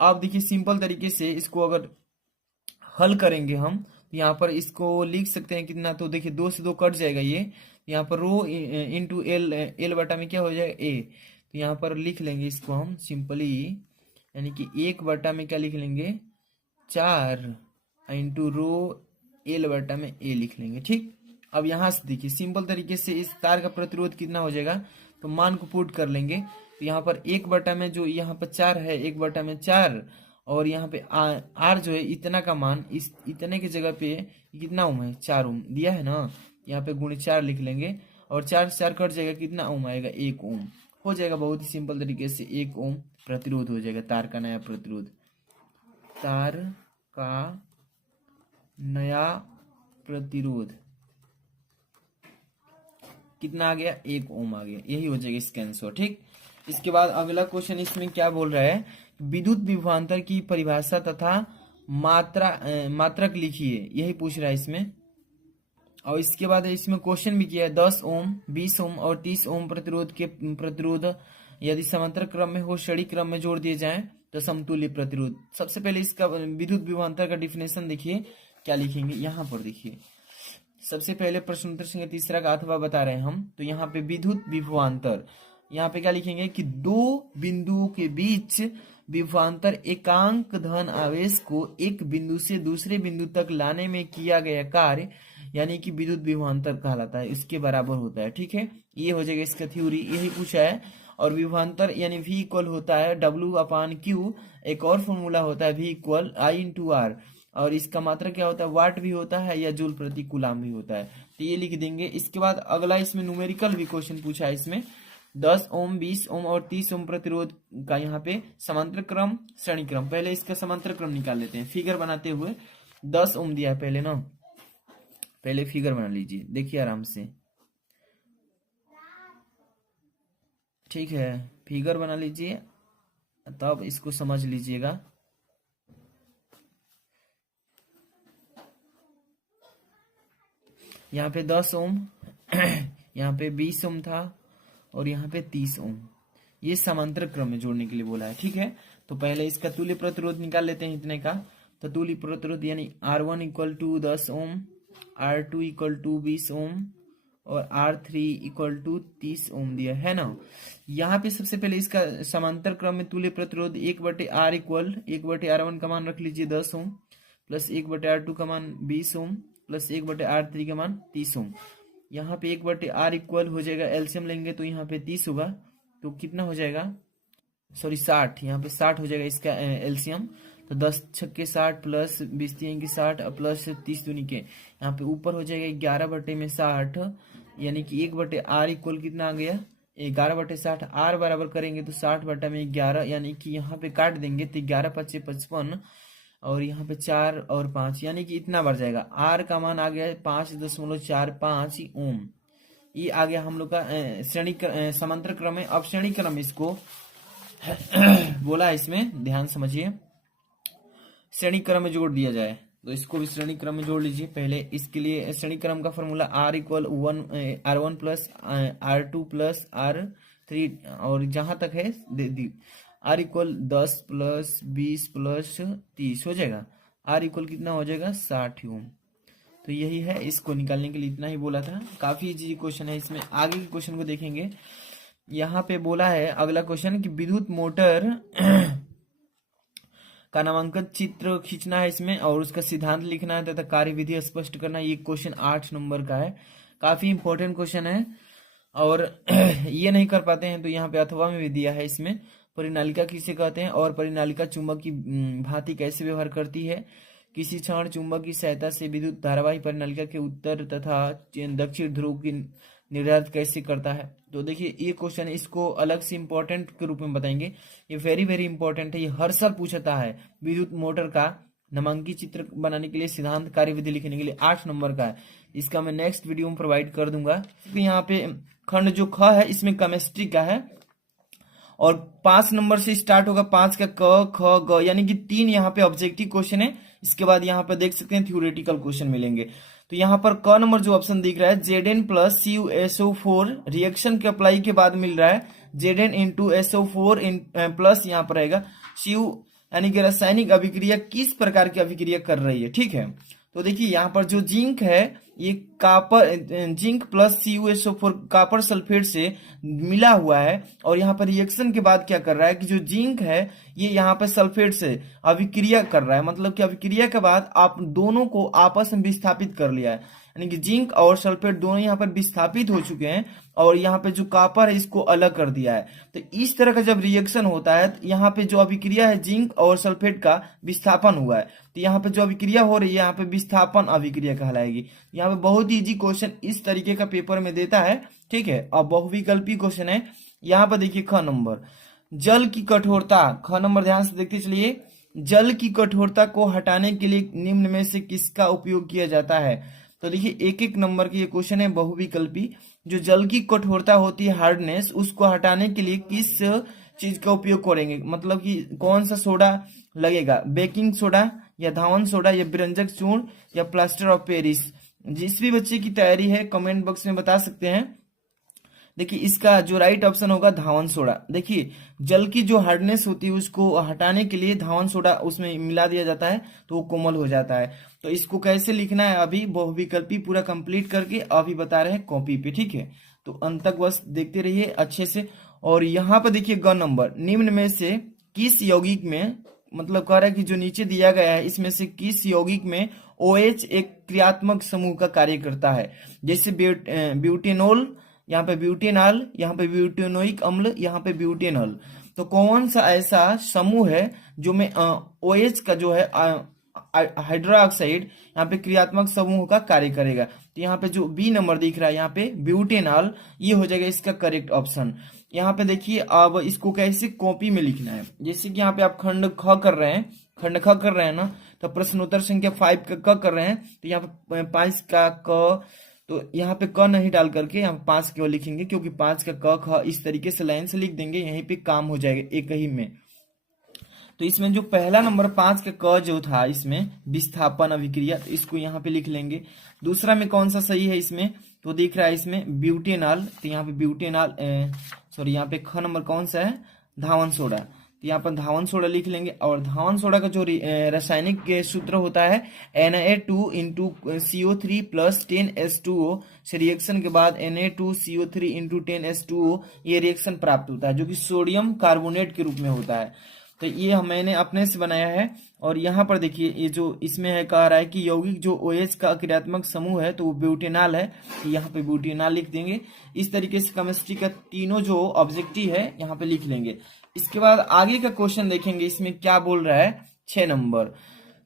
अब देखिए सिंपल तरीके से इसको अगर हल करेंगे हम, तो यहाँ पर इसको लिख सकते हैं कितना, तो देखिए 2 से 2 कट जाएगा ये। यहाँ पर रो इंटू एल बटा में क्या हो जाएगा ए। तो यहाँ पर लिख लेंगे इसको हम सिंपली, यानी कि 1 बटा में क्या लिख लेंगे 4 इंटू रो एल बटा में ए लिख लेंगे, ठीक। अब यहाँ से देखिए सिंपल तरीके से इस तार का प्रतिरोध कितना हो जाएगा, तो मान को पुट कर लेंगे। तो यहाँ पर 1 बटा में जो यहाँ पर 4 है, 1 बटा में 4, और यहाँ पे आर जो है इतना का मान, इस इतने की जगह पे कितना ओम है, 4 ओम दिया है ना। यहाँ पे गुणे 4 लिख लेंगे और 4 से 4 कट जाएगा, कितना ओम आएगा, 1 ओम हो जाएगा। बहुत ही सिंपल तरीके से 1 ओम प्रतिरोध हो जाएगा तार का नया प्रतिरोध। तार का नया प्रतिरोध कितना आ गया, 1 ओम आ गया। यही हो जाएगा इसका आंसर, ठीक। इसके बाद अगला क्वेश्चन इसमें क्या बोल रहा है, विद्युत विभवांतर की परिभाषा तथा मात्रक लिखिए, यही पूछ रहा है इसमें। और इसके बाद इसमें क्वेश्चन भी किया है 10 ओम, 20 ओम और 30 ओम प्रतिरोध यदि समांतर क्रम में हो, श्रेणी क्रम में जोड़ दिए जाएं तो समतुल्य प्रतिरोध। सबसे पहले इसका विद्युत विभवांतर का डिफिनेशन देखिए क्या लिखेंगे। यहाँ पर देखिए सबसे पहले प्रश्नोत्तर संख्या तीसरा का अथवा बता रहे हैं हम। तो यहाँ पे विद्युत विभवांतर, यहाँ पे क्या लिखेंगे कि दो बिंदुओं के बीच विभवांतर एकांक धन आवेश को एक बिंदु से दूसरे बिंदु तक लाने में किया गया कार्य यानी कि विद्युत विभवांतर कहलाता है, इसके बराबर होता है, ठीक है। ये हो जाएगा इसका थ्योरी, यही पूछा है। और विभवांतर यानी V इक्वल होता है W/Q। एक और फॉर्मूला होता है V इक्वल I/R, और इसका मात्रा क्या होता है, वाट भी होता है या जूल प्रति कूलाम भी होता है। तो ये लिख देंगे। इसके बाद अगला इसमें न्यूमेरिकल भी क्वेश्चन पूछा है इसमें। 10 ओम, 20 ओम और 30 ओम प्रतिरोध का यहाँ पे समांतर क्रम, श्रेणी क्रम। पहले इसका समांतर क्रम निकाल लेते हैं फिगर बनाते हुए। 10 ओम दिया है पहले ना, पहले फिगर बना लीजिए, देखिए आराम से, ठीक है। फिगर बना लीजिए तब इसको समझ लीजिएगा। यहाँ पे 10 ओम, यहाँ पे 20 ओम था और यहाँ पे 30 ओम। ये समांतर क्रम में जोड़ने के लिए बोला है, ठीक है। तो पहले इसका तुल्य प्रतिरोध निकाल लेते हैं इतने का। तो तुल्य प्रतिरोध यानी R1 equal to 10 ohm, R2 equal to 20 ohm और R3 इक्वल टू 30 ओम दिया है ना। यहाँ पे सबसे पहले इसका समांतर क्रम में तुल्य प्रतिरोध 1/R इक्वल 1/R1 का मान रख लीजिए 10 ओम, प्लस 1/R2 का मान 20 ओम, प्लस 1/R3 का मान 30 ओम। यहाँ पे 1/R इक्वल हो जाएगा, एलसीएम लेंगे तो यहाँ पे 30 होगा, तो कितना हो जाएगा, सॉरी 60, यहाँ पे 60 हो जाएगा इसका एलसीएम। तो 10 छक्के 60 प्लस 20 तीन की 60 प्लस 30 दूनी के, यहाँ पे ऊपर हो जाएगा 11/60, यानी कि 1/R इक्वल कितना आ गया, 11/60। R बराबर करेंगे तो 60/11, यानी कि यहाँ पे काट देंगे तो 11×5 = 55 और यहाँ पे 4 और 5, यानी कि इतना बढ़ जाएगा। R का मान आ गया 5.45 ओम। ये आ गया हम लोग का श्रेणी समांतर क्रम में। अब श्रेणी क्रम में इसको बोला है इसमें, ध्यान समझिए। श्रेणी क्रम में जोड़ दिया जाए तो इसको भी श्रेणी क्रम में जोड़ लीजिए। पहले इसके लिए श्रेणी क्रम का formula R equal R1 plus R2 plus R3, और जहां तक है R इक्वल 10 प्लस 20 प्लस 30 हो जाएगा। R इक्वल कितना हो जाएगा, 60 ओम। तो यही है, इसको निकालने के लिए इतना ही बोला था। काफी इजी क्वेश्चन है। इसमें आगे के क्वेश्चन को देखेंगे यहाँ पे बोला है अगला क्वेश्चन कि विद्युत मोटर का नामांकन चित्र खींचना है इसमें और उसका सिद्धांत लिखना है तथा कार्यविधि स्पष्ट करना है। ये क्वेश्चन 8 नंबर का है, काफी इंपॉर्टेंट क्वेश्चन है। और ये नहीं कर पाते हैं तो यहाँ पे अथवा में भी दिया है इसमें, परिनालिका किसे कहते हैं और परिनालिका चुंबक की भांति कैसे व्यवहार करती है, किसी क्षण चुंबक की सहायता से विद्युत धारावाही परिनालिका के उत्तर तथा दक्षिण ध्रुव की निर्धारित कैसे करता है। तो देखिए ये क्वेश्चन इसको अलग से इंपॉर्टेंट के रूप में बताएंगे, ये वेरी वेरी इंपॉर्टेंट है, ये हर साल पूछता है। विद्युत मोटर का नामांकित चित्र बनाने के लिए सिद्धांत कार्यविधि लिखने के लिए 8 नंबर का है। इसका मैं नेक्स्ट वीडियो में प्रोवाइड कर दूंगा। तो यहाँ पे खंड जो ख है इसमें केमिस्ट्री का है और 5 नंबर से स्टार्ट होगा, 5 का क ख ग, यानी कि 3 यहाँ पे ऑब्जेक्टिव क्वेश्चन है। इसके बाद यहाँ पे देख सकते हैं थ्योरेटिकल क्वेश्चन मिलेंगे। तो यहाँ पर क नंबर जो ऑप्शन दिख रहा है Zn प्लस CuSO4 रिएक्शन के अप्लाई के बाद मिल रहा है Zn इंटू SO4 प्लस यहाँ पर रहेगा Cu, यानी कि रासायनिक अभिक्रिया किस प्रकार की अभिक्रिया कर रही है। ठीक है, तो देखिए यहाँ पर जो जिंक है ये zinc plus CuSO4 copper sulphate से मिला हुआ है और यहाँ पर रिएक्शन के बाद क्या कर रहा है कि जो जिंक है ये यहाँ पे सल्फेट से अभिक्रिया कर रहा है, मतलब कि अभिक्रिया के बाद आप दोनों को आपस में विस्थापित कर लिया है, यानी कि जिंक और सल्फेट दोनों यहाँ पर विस्थापित हो चुके हैं और यहाँ पे जो कॉपर है इसको अलग कर दिया है। तो इस तरह का जब रिएक्शन होता है तो यहाँ पे जो अभिक्रिया है जिंक और सल्फेट का विस्थापन हुआ है, तो यहाँ पे जो अभिक्रिया हो रही है यहाँ पे विस्थापन अभिक्रिया कहलाएगी। यहाँ पे बहुत इजी क्वेश्चन इस तरीके का पेपर में देता है। ठीक है, अब बहुविकल्पी क्वेश्चन है। यहाँ पर देखिए ख नंबर, जल की कठोरता, ख नंबर ध्यान से देखते चलिए, जल की कठोरता को हटाने के लिए निम्न में से किसका उपयोग किया जाता है। तो देखिए एक एक नंबर की ये क्वेश्चन है बहुविकल्पी। जो जल की कठोरता होती है हार्डनेस, उसको हटाने के लिए किस चीज का उपयोग करेंगे, मतलब कि कौन सा सोडा लगेगा, बेकिंग सोडा या धावन सोडा या व्यंजक चूर्ण या प्लास्टर ऑफ पेरिस। जिस भी बच्चे की तैयारी है कमेंट बॉक्स में बता सकते हैं। देखिए इसका जो राइट ऑप्शन होगा धावन सोडा। देखिए जल की जो हार्डनेस होती है उसको हटाने के लिए धावन सोडा उसमें मिला दिया जाता है तो वो कोमल हो जाता है। तो इसको कैसे लिखना है अभी बहुविकल्पी पूरा कंप्लीट करके अभी बता रहे हैं कॉपी पे। ठीक है, तो अंत तक बस देखते रहिए अच्छे से। और यहाँ पर देखिए ग नंबर, निम्न में से किस यौगिक में, मतलब कह रहा है कि जो नीचे दिया गया है इसमें से किस यौगिक में OH एक क्रियात्मक समूह का कार्य करता है। जैसे ब्यूटेनॉल, यहाँ पे ब्यूटेनॉल, यहाँ पे ब्यूटेनोइक अम्ल, यहाँ पे ब्यूटेनॉल। तो कौन सा ऐसा समूह है जो में OH का जो है हाइड्रोक्साइड यहाँ पे क्रियात्मक समूह का कार्य करेगा। तो यहाँ पे जो बी नंबर दिख रहा है यहाँ पे ब्यूटेनॉल, ये हो जाएगा इसका करेक्ट ऑप्शन। यहाँ पे देखिए अब इसको कैसे कॉपी में लिखना है। जैसे कि यहाँ पे आप खंड ख कर रहे हैं, खंड ख कर रहे हैं ना, तो प्रश्नोत्तर संख्या 5 का क कर रहे हैं, तो यहाँ पे 5 का क, तो यहाँ पे क नहीं डाल करके यहाँ 5 क्यों लिखेंगे, क्योंकि 5 का क ख इस तरीके से लाइन से लिख देंगे, यहीं पे काम हो जाएगा एक ही में। तो इसमें जो पहला नंबर 5 का क जो था इसमें विस्थापन अभिक्रिया, तो इसको यहाँ पे लिख लेंगे। दूसरा में कौन सा सही है इसमें, तो दिख रहा है इसमें ब्यूटेनॉल, तो यहाँ पे ब्यूटेनॉल सॉरी यहाँ पे ख नंबर कौन सा है धावन सोडा, तो यहाँ पर धावन सोडा लिख लेंगे। और धावन सोडा का जो रासायनिक सूत्र होता है Na2 into CO3 plus 10H2O से रिएक्शन के बाद Na2CO3 इंटू 10H2O ये रिएक्शन प्राप्त होता है जो कि सोडियम कार्बोनेट के रूप में होता है। तो ये मैंने अपने से बनाया है। और यहाँ पर देखिए ये जो इसमें है कह रहा है कि यौगिक जो OH का क्रियात्मक समूह है तो वो ब्यूटेनॉल है, तो यहाँ पे ब्यूटेनॉल लिख देंगे। इस तरीके से केमिस्ट्री का तीनों जो ऑब्जेक्टिव है यहाँ पे लिख लेंगे। इसके बाद आगे का क्वेश्चन देखेंगे, इसमें क्या बोल रहा है 6 नंबर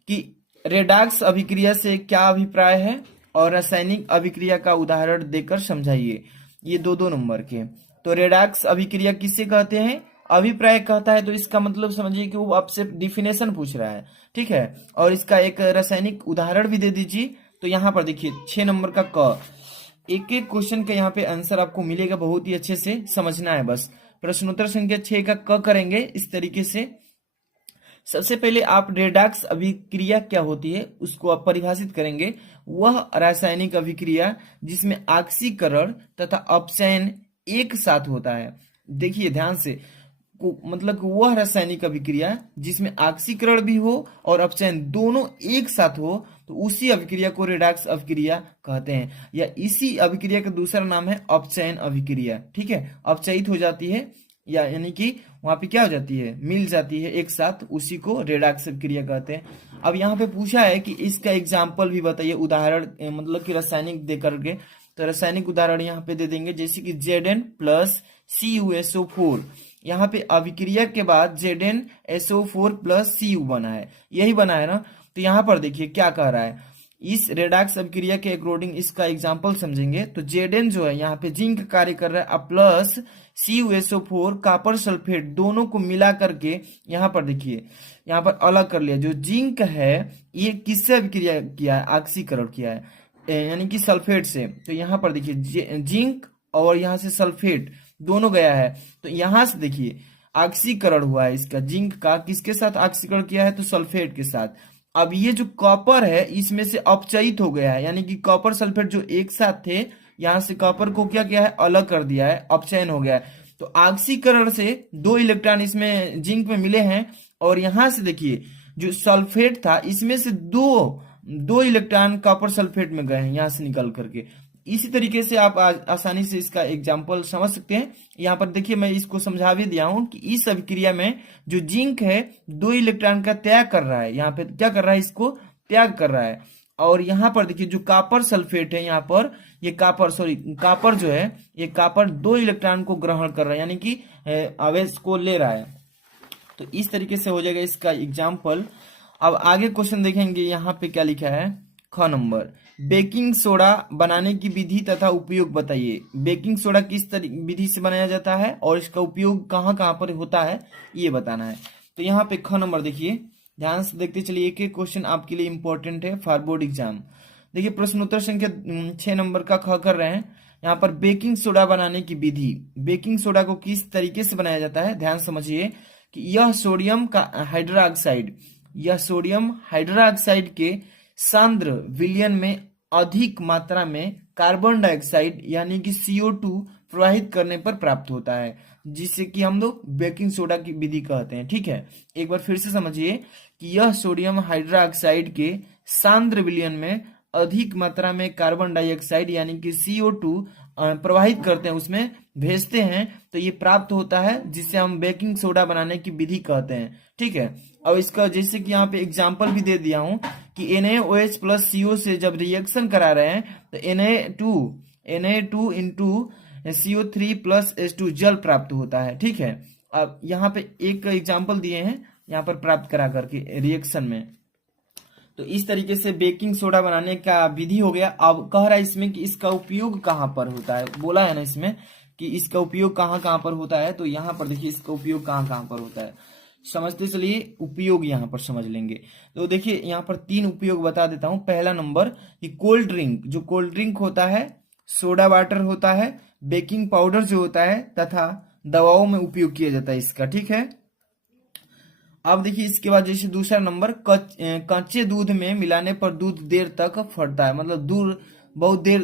कि रेडॉक्स अभिक्रिया से क्या अभिप्राय है और रासायनिक अभिक्रिया का उदाहरण देकर समझाइए। ये दो नंबर के। तो रेडॉक्स अभिक्रिया किसे कहते हैं, अभिप्राय कहता है, तो इसका मतलब समझिए कि वो आपसे डिफिनेशन पूछ रहा है। ठीक है, और इसका एक रासायनिक उदाहरण भी दे दीजिए। तो यहाँ पर देखिए 6 नंबर का क, एक एक क्वेश्चन का यहाँ पे आंसर आपको मिलेगा, बहुत ही अच्छे से समझना है। बस प्रश्नोत्तर संख्या 6 का क करेंगे इस तरीके से। सबसे पहले आप रेडॉक्स अभिक्रिया क्या होती है उसको आप परिभाषित करेंगे। वह रासायनिक अभिक्रिया जिसमें ऑक्सीकरण तथा अपचयन एक साथ होता है। देखिए ध्यान से, मतलब कि वह रासायनिक अभिक्रिया जिसमें ऑक्सीकरण भी हो और अपचयन दोनों एक साथ हो, तो उसी अभिक्रिया को रेडॉक्स अभिक्रिया कहते हैं, या इसी अभिक्रिया का दूसरा नाम है अपचयन अभिक्रिया। ठीक है, अपचयित हो जाती है या यानी कि वहां पे क्या हो जाती है, मिल जाती है एक साथ, उसी को रेडॉक्स अभिक्रिया कहते हैं। अब यहाँ पे पूछा है कि इसका एग्जाम्पल भी बताइए, उदाहरण मतलब कि रासायनिक दे करके, तो रासायनिक उदाहरण यहाँ पे दे देंगे, जैसे कि Zn प्लस CuSO4। यहाँ पे अभिक्रिया के बाद ZnSO4 प्लस Cu बना है, यही बना है ना। तो यहाँ पर देखिए क्या कह रहा है, इस रेडॉक्स अभिक्रिया के अकॉर्डिंग इसका एग्जाम्पल समझेंगे। तो Zn जो है यहाँ पे जिंक कार्य कर रहा है, प्लस CuSO4 कॉपर सल्फेट दोनों को मिला करके यहाँ पर देखिए, यहाँ पर अलग कर लिया। जो जिंक है ये किससे अभिक्रिया किया है, ऑक्सीकरण किया है यानी कि सल्फेट से। तो यहाँ पर देखिए जिंक और यहाँ से सल्फेट दोनों गया है, तो यहाँ से देखिए ऑक्सीकरण हुआ है इसका, जिंक का किसके साथ ऑक्सीकरण किया है, तो सल्फेट के साथ। अब ये जो कॉपर है इसमें से अपचयित हो गया है, यानी कि कॉपर सल्फेट जो एक साथ थे, यहाँ से कॉपर को क्या किया है, अलग कर दिया है, अपचयन हो गया है। तो ऑक्सीकरण से 2 इलेक्ट्रॉन इसमें जिंक में मिले हैं, और यहाँ से देखिए जो सल्फेट था इसमें से दो इलेक्ट्रॉन कॉपर सल्फेट में गए हैं यहाँ से निकल करके। इसी तरीके से आप आसानी से इसका एग्जाम्पल समझ सकते हैं। यहाँ पर देखिए मैं इसको समझा भी दिया हूं कि इस अभिक्रिया में जो जिंक है 2 इलेक्ट्रॉन का त्याग कर रहा है, यहाँ पे क्या कर रहा है, इसको त्याग कर रहा है। और यहाँ पर देखिए जो कॉपर सल्फेट है, यहाँ पर ये कॉपर जो है, ये कॉपर 2 इलेक्ट्रॉन को ग्रहण कर रहा है, यानी कि आवेश को ले रहा है। तो इस तरीके से हो जाएगा इसका एग्जाम्पल। अब आगे क्वेश्चन देखेंगे, यहाँ पे क्या लिखा है, ख नंबर, बेकिंग सोडा बनाने की विधि तथा उपयोग बताइए। बेकिंग सोडा किस विधि से बनाया जाता है और इसका उपयोग कहाँ कहाँ पर होता है, ये बताना है। तो यहाँ पे ख नंबर देखिए, ध्यान से देखते चलिए, एक एक क्वेश्चन आपके लिए इंपॉर्टेंट है फॉर बोर्ड एग्जाम। देखिए प्रश्नोत्तर संख्या 6 नंबर का ख कर रहे हैं। यहाँ पर बेकिंग सोडा बनाने की विधि, बेकिंग सोडा को किस तरीके से बनाया जाता है, ध्यान समझिए कि यह सोडियम हाइड्रोक्साइड के सांद्र विलयन में अधिक मात्रा में कार्बन डाइऑक्साइड यानी कि CO2 प्रवाहित करने पर प्राप्त होता है, जिससे कि हम लोग बेकिंग सोडा की विधि कहते हैं। ठीक है, एक बार फिर से समझिए कि यह सोडियम हाइड्रोक्साइड के सांद्र विलयन में अधिक मात्रा में कार्बन डाइऑक्साइड यानी कि CO2 प्रवाहित करते हैं, उसमें भेजते हैं, तो ये प्राप्त होता है, जिससे हम बेकिंग सोडा बनाने की विधि कहते हैं। ठीक है, और इसका जैसे कि यहाँ पे एग्जांपल भी दे दिया हूं कि NaOH प्लस CO से जब रिएक्शन करा रहे हैं तो Na2 into CO3 plus H2 जल प्राप्त होता है। ठीक है, अब यहाँ पे एक एग्जांपल दिए हैं यहाँ पर प्राप्त करा करके रिएक्शन में। तो इस तरीके से बेकिंग सोडा बनाने का विधि हो गया। अब कह रहा है इसमें कि इसका उपयोग कहाँ पर होता है, बोला है ना इसमें कि इसका उपयोग कहाँ कहाँ पर होता है। तो यहाँ पर देखिए इसका उपयोग कहाँ कहाँ पर होता है, समझते चलिए, उपयोग यहाँ पर समझ लेंगे। तो देखिए यहाँ पर 3 उपयोग बता देता हूँ। पहला नंबर कि कोल्ड ड्रिंक, जो कोल्ड ड्रिंक होता है, सोडा वाटर होता है, बेकिंग पाउडर जो होता है, तथा दवाओं में उपयोग किया जाता है इसका। ठीक है, अब देखिए इसके बाद जैसे दूसरा नंबर, कच्चे दूध में मिलाने पर दूध देर तक फटता है, मतलब दूध बहुत देर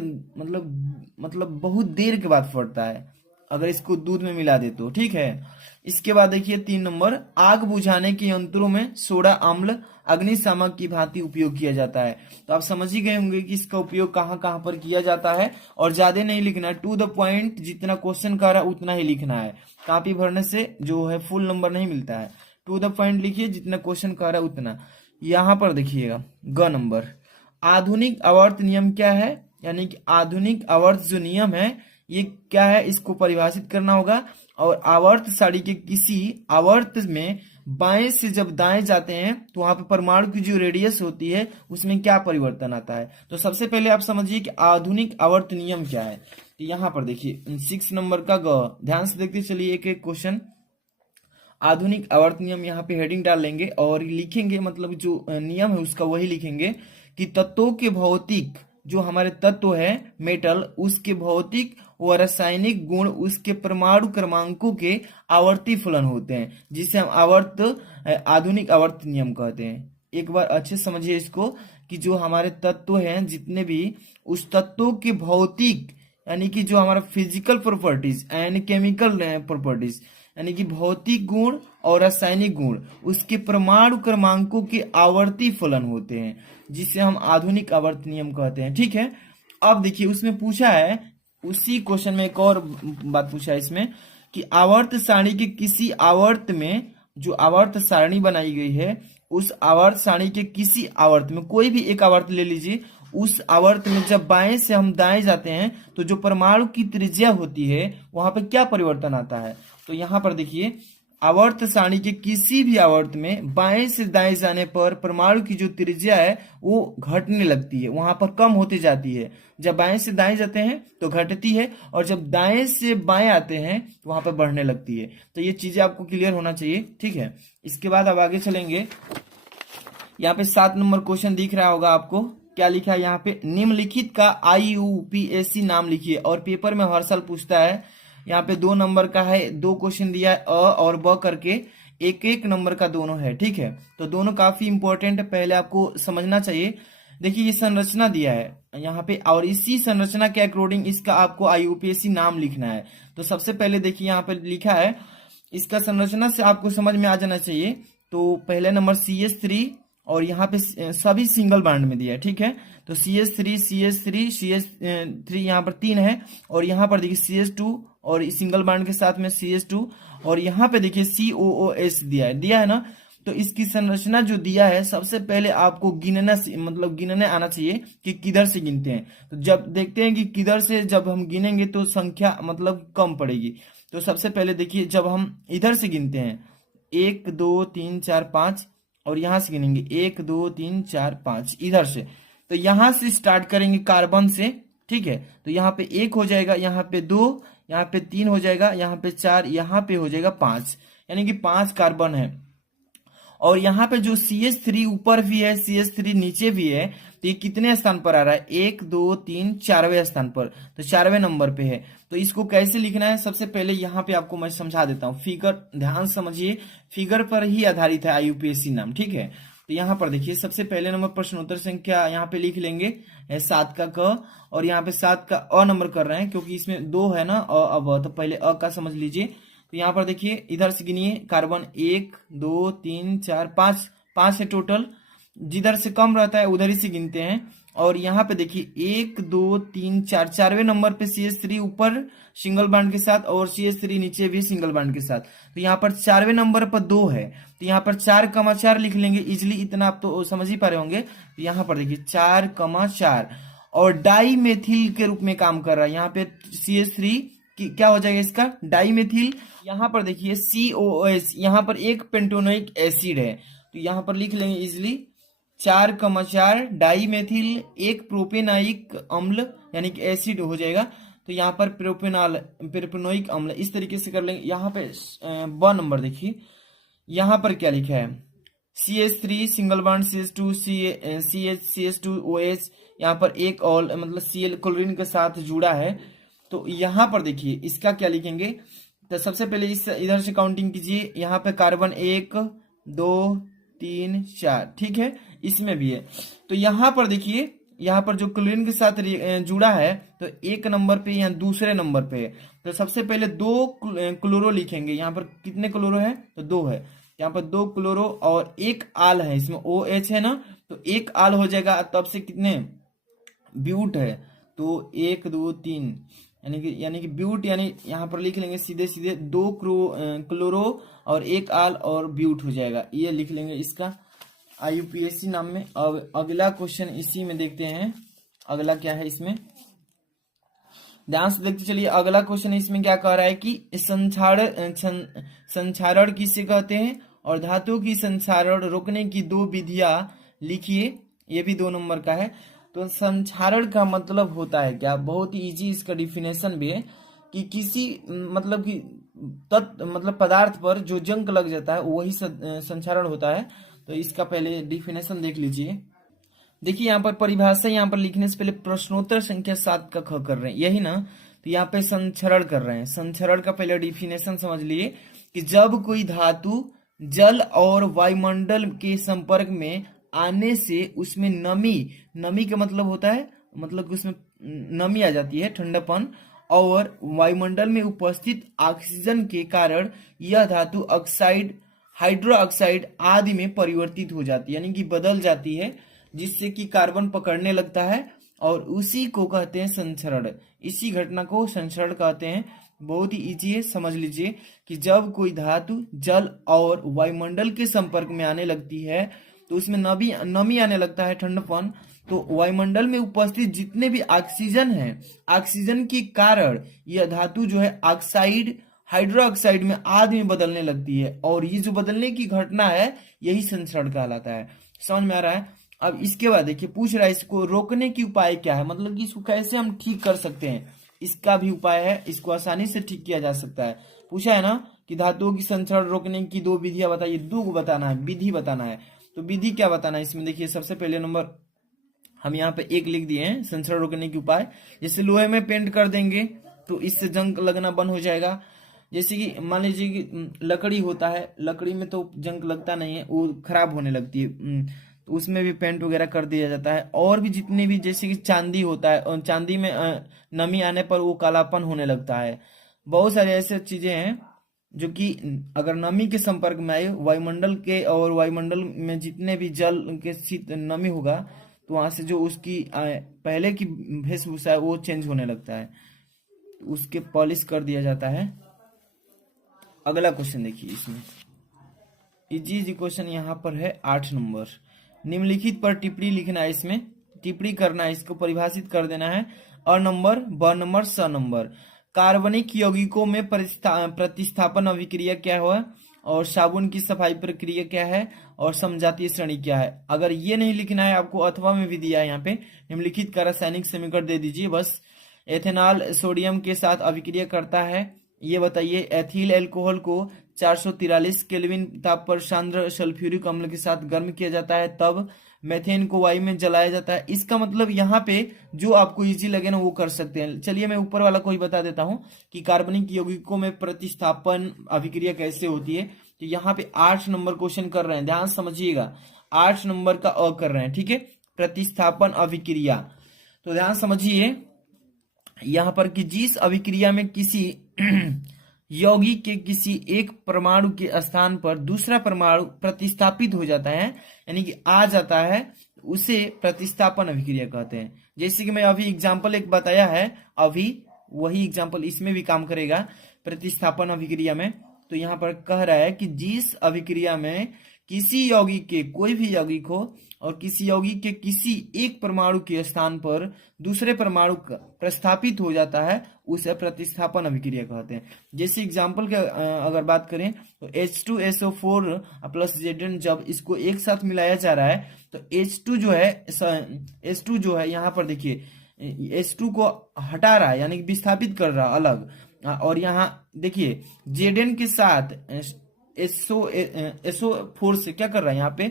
मतलब बहुत देर के बाद फटता है अगर इसको दूध में मिला दे तो। ठीक है, इसके बाद देखिए 3 नंबर, आग बुझाने के यंत्रों में सोडा अम्ल अग्निशामक की भांति उपयोग किया जाता है। तो आप समझ ही गए होंगे कि इसका उपयोग कहाँ कहाँ पर किया जाता है, और ज्यादा नहीं लिखना, टू द पॉइंट, जितना क्वेश्चन कर रहा उतना ही लिखना है। कॉपी भरने से जो है फुल नंबर नहीं मिलता है, टू द पॉइंट लिखिए, जितना क्वेश्चन कर रहा है उतना। यहाँ पर देखिएगा ग नंबर, आधुनिक आवर्त नियम क्या है, यानी कि आधुनिक आवर्त जो नियम है ये क्या है, इसको परिभाषित करना होगा। और आवर्त सारणी के किसी आवर्त में बाएं से जब दाएं जाते हैं तो वहां पे परमाणु की जो रेडियस होती है उसमें क्या परिवर्तन आता है। तो सबसे पहले आप समझिए कि आधुनिक आवर्त नियम क्या है। तो यहाँ पर देखिए 6 नंबर का ग, ध्यान से देखते चलिए एक एक क्वेश्चन। आधुनिक आवर्त नियम, यहाँ पे हेडिंग डाल लेंगे और लिखेंगे, मतलब जो नियम है उसका वही लिखेंगे कि तत्वों के भौतिक, जो हमारे तत्व है मेटल, उसके भौतिक व रासायनिक गुण उसके परमाणु क्रमांकों के आवर्ती फलन होते हैं, जिसे हम आधुनिक आवर्त नियम कहते हैं। एक बार अच्छे समझिए इसको कि जो हमारे तत्व हैं जितने भी, उस तत्वों के भौतिक यानी कि जो हमारा physical properties and chemical properties, यानी कि भौतिक गुण और रासायनिक गुण उसके परमाणु क्रमांकों के आवर्ती फलन होते हैं, जिसे हम आधुनिक आवर्त नियम कहते हैं। ठीक है, अब देखिए उसमें पूछा है, उसी क्वेश्चन में एक और बात पूछा है इसमें कि आवर्त सारणी के किसी आवर्त में, जो आवर्त सारणी बनाई गई है उस आवर्त सारणी के किसी आवर्त में, कोई भी एक आवर्त ले लीजिए, उस आवर्त में जब बाएं से हम दाएं जाते हैं तो जो परमाणु की त्रिज्या होती है वहां पर क्या परिवर्तन आता है। तो यहाँ पर देखिए आवर्त सारणी के किसी भी आवर्त में बाएं से दाएं जाने पर परमाणु की जो त्रिज्या है वो घटने लगती है, वहां पर कम होती जाती है। जब बाएं से दाएं जाते हैं तो घटती है, और जब दाएं से बाएं आते हैं तो वहां पर बढ़ने लगती है। तो ये चीजें आपको क्लियर होना चाहिए। ठीक है, इसके बाद अब आगे चलेंगे। यहाँ पे 7 नंबर क्वेश्चन दिख रहा होगा आपको, क्या लिखा है यहाँ पे, निम्नलिखित का IUPAC नाम लिखिए। और पेपर में हर साल पूछता है, यहाँ पे 2 नंबर का है, 2 क्वेश्चन दिया है अ और ब करके, 1-1 नंबर का दोनों है। ठीक है, तो दोनों काफी इंपॉर्टेंट है, पहले आपको समझना चाहिए। देखिए ये संरचना दिया है यहाँ पे, और इसी संरचना के अकॉर्डिंग इसका आपको IUPAC नाम लिखना है। तो सबसे पहले देखिए यहाँ पे लिखा है, इसका संरचना से आपको समझ में आ जाना चाहिए। तो पहले नंबर CH3, और यहाँ पे सभी सिंगल बॉन्ड में दिया है। ठीक है, तो CH3 यहाँ पर 3 है, और यहाँ पर देखिए CH2 और सिंगल बॉन्ड के साथ में CH2, और यहाँ पे देखिए COOH दिया है ना। तो इसकी संरचना जो दिया है, सबसे पहले आपको गिनने आना चाहिए कि किधर से गिनते हैं। तो जब देखते हैं कि किधर से जब हम गिनेंगे तो संख्या कम पड़ेगी। तो सबसे पहले देखिए जब हम इधर से गिनते हैं 1 2 3 4 5, और यहां से गिनेंगे 1 2 3 4 5 इधर से, तो यहां से स्टार्ट करेंगे कार्बन से। ठीक है, तो यहाँ पे 1 हो जाएगा, यहाँ पे 2, यहाँ पे 3 हो जाएगा, यहाँ पे 4, यहाँ पे हो जाएगा 5, यानी कि 5 कार्बन है। और यहाँ पे जो CH3 ऊपर भी है, CH3 नीचे भी है, तो ये कितने स्थान पर आ रहा है, 1 2 3 4वें स्थान पर, तो 4वें नंबर पे है। तो इसको कैसे लिखना है, सबसे पहले यहाँ पे आपको मैं समझा देता हूँ। फिगर ध्यान समझिए, फिगर पर ही आधारित है IUPAC नाम। ठीक है, तो यहाँ पर देखिए सबसे पहले नंबर प्रश्नोत्तर संख्या यहाँ पे लिख लेंगे 7 का क, और यहाँ पे 7 का अ नंबर कर रहे हैं क्योंकि इसमें 2 है ना अ अब, तो पहले अ का समझ लीजिए। तो यहाँ पर देखिए इधर से गिनिए, कार्बन 1 2 3 4 5 है टोटल, जिधर से कम रहता है उधर ही से गिनते हैं। और यहाँ पे देखिए 1 2 3 4, 4वें नंबर पे CH3 ऊपर सिंगल बॉन्ड के साथ, और CH3 नीचे भी सिंगल बॉन्ड के साथ। तो यहाँ पर 4वें नंबर पर 2 है, तो यहाँ पर 4,4 लिख लेंगे इजिली, इतना आप तो समझ ही पा रहे होंगे। तो यहाँ पर देखिए 4,4, और डाई मेथिल के रूप में काम कर रहा है। यहाँ पे CH3 क्या हो जाएगा, इसका डाई मेथिल। यहाँ पर देखिए COOH, यहाँ पर एक पेंटोनोइक एसिड है, तो यहाँ पर लिख लेंगे इजिली 4,4 डाई मेथिल, एक प्रोपेनाइक अम्ल यानी कि एसिड हो जाएगा। तो यहाँ पर प्रोपेनोइक अम्ल, इस तरीके से कर लेंगे। यहाँ पे ब नंबर देखिए, यहाँ पर क्या लिखा है, CH3 single bond CH2 CH2OH, यहाँ पर एक और Cl क्लोरीन के साथ जुड़ा है। तो यहाँ पर देखिए इसका क्या लिखेंगे, तो सबसे पहले इस इधर से काउंटिंग कीजिए, यहाँ पे कार्बन 1 2 3 4, ठीक है, इसमें भी है। तो यहाँ पर देखिए, यहाँ पर जो क्लोरीन के साथ जुड़ा है, तो 1 नंबर पे, यहाँ दूसरे नंबर पे है। तो सबसे पहले 2 क्लोरो लिखेंगे। यहाँ पर कितने क्लोरो है, तो 2 है, यहाँ पर 2 क्लोरो और 1 आल है, इसमें OH है ना, तो 1 आल हो जाएगा। तब से कितने ब्यूट है, तो 1 2 3, यानी कि ब्यूट, यानी यहाँ पर लिख लेंगे सीधे सीधे 2 क्लोरो और 1 आल और ब्यूट हो जाएगा, ये लिख लेंगे इसका IUPAC नाम में। अब अगला क्वेश्चन इसी में देखते हैं, अगला क्या है इसमें, ध्यान से देखते चलिए। अगला क्वेश्चन इसमें क्या कह रहा है कि संक्षारण किसे कहते हैं, और धातु की संक्षारण रोकने की 2 विधियां लिखिए, ये भी 2 नंबर का है। तो संक्षारण का मतलब होता है क्या, बहुत ही इजी इसका डिफिनेशन भी है कि किसी पदार्थ पर जो जंग लग जाता है वही संक्षारण होता है। तो इसका पहले डिफिनेशन देख लीजिए। देखिए यहाँ पर परिभाषा, यहाँ पर लिखने से पहले प्रश्नोत्तर संख्या 7 का ख कर रहे हैं, यही ना, तो यहाँ पे संक्षारण कर रहे हैं। संक्षारण का पहले डिफिनेशन समझ लिए कि जब कोई धातु जल और वायुमंडल के संपर्क में आने से उसमें नमी का मतलब होता है, मतलब कि उसमें नमी आ जाती है, ठंडापन, और वायुमंडल में उपस्थित ऑक्सीजन के कारण यह धातु ऑक्साइड, हाइड्रो ऑक्साइड आदि में परिवर्तित हो जाती है, यानी कि बदल जाती है, जिससे कि कार्बन पकड़ने लगता है और उसी को कहते हैं संसरण। इसी घटना को संसरण कहते हैं। बहुत ही इजी है, समझ लीजिए कि जब कोई धातु जल और वायुमंडल के संपर्क में आने लगती है तो उसमें नमी आने लगता है, ठंडपन। तो वायुमंडल में उपस्थित जितने भी ऑक्सीजन है, ऑक्सीजन के कारण यह धातु जो है ऑक्साइड, हाइड्रो ऑक्साइड में आदि में बदलने लगती है, और ये जो बदलने की घटना है यही संसरण कहलाता है। समझ में आ रहा है? अब इसके बाद देखिए पूछ रहा है इसको रोकने की उपाय क्या है, मतलब कि इसको कैसे हम ठीक कर सकते हैं। इसका भी उपाय है, इसको आसानी से ठीक किया जा सकता है। पूछा है ना कि धातुओं की संसरण रोकने की 2 विधियां बताइए, 2 बताना है, विधि बताना है। तो विधि क्या बताना है इसमें, देखिए सबसे पहले नंबर हम यहाँ पे 1 लिख दिए हैं, संसरण रोकने के उपाय। जैसे लोहे में पेंट कर देंगे तो इससे जंग लगना बंद हो जाएगा। जैसे कि मान लीजिए कि लकड़ी होता है, लकड़ी में तो जंग लगता नहीं है, वो खराब होने लगती है, तो उसमें भी पेंट वगैरह कर दिया जाता है। और भी जितने भी, जैसे कि चांदी होता है, और चांदी में नमी आने पर वो कालापन होने लगता है। बहुत सारे ऐसे चीजें हैं जो कि अगर नमी के संपर्क में आए वायुमंडल के, और वायुमंडल में जितने भी जल के शीत नमी होगा तो वहां से जो उसकी पहले की वेशभूषा है वो चेंज होने लगता है, उसके पॉलिश कर दिया जाता है। अगला क्वेश्चन देखिए, इसमें इजी क्वेश्चन यहाँ पर है 8 नंबर। निम्नलिखित पर टिप्पणी लिखना है, इसमें टिप्पणी करना है, इसको परिभाषित कर देना है। अ नंबर, ब नंबर, स नंबर। कार्बनिक यौगिकों में प्रतिस्थापन अभिक्रिया क्या है, और साबुन की सफाई प्रक्रिया क्या है, और समजातीय श्रेणी क्या है। अगर ये नहीं लिखना है आपको, अथवा में भी दिया है यहाँ पे, निम्नलिखित का रासायनिक समीकरण दे दीजिए बस। एथेनॉल सोडियम के साथ अभिक्रिया करता है, ये बताइए। एथिल अल्कोहल को 443 केल्विन ताप पर सांद्र सल्फ्यूरिक अम्ल के साथ गर्म किया जाता है, तब मेथेन को वायु में जलाया जाता है। इसका मतलब यहाँ पे जो आपको इजी लगे ना वो कर सकते हैं। चलिए मैं ऊपर वाला को ही बता देता हूँ कि कार्बनिक यौगिकों में प्रतिस्थापन अभिक्रिया कैसे होती है। तो यहाँ पे 8 नंबर क्वेश्चन कर रहे हैं, ध्यान समझिएगा, 8 नंबर का अ कर रहे हैं, ठीक है, प्रतिस्थापन अभिक्रिया। तो ध्यान समझिए यहाँ पर कि जिस अभिक्रिया में किसी यौगिक के किसी एक परमाणु के स्थान पर दूसरा परमाणु प्रतिस्थापित हो जाता है, यानी कि आ जाता है, उसे प्रतिस्थापन अभिक्रिया कहते हैं। जैसे कि मैं अभी एग्जांपल एक बताया है, अभी वही एग्जांपल इसमें भी काम करेगा प्रतिस्थापन अभिक्रिया में। तो यहाँ पर कह रहा है कि जिस अभिक्रिया में किसी यौगिक के, कोई भी यौगिक हो, और किसी यौगिक के किसी एक परमाणु के स्थान पर दूसरे परमाणु प्रस्थापित हो जाता है, उसे प्रतिस्थापन अभिक्रिया कहते हैं। जैसे एग्जांपल के अगर बात करें तो H2SO4 प्लस Zn, जब इसको एक साथ मिलाया जा रहा है तो H2 जो है यहाँ पर देखिए H2 को हटा रहा है, यानी कि विस्थापित कर रहा है अलग। और यहाँ देखिए Zn के साथ SO4 से क्या कर रहा है, यहाँ पे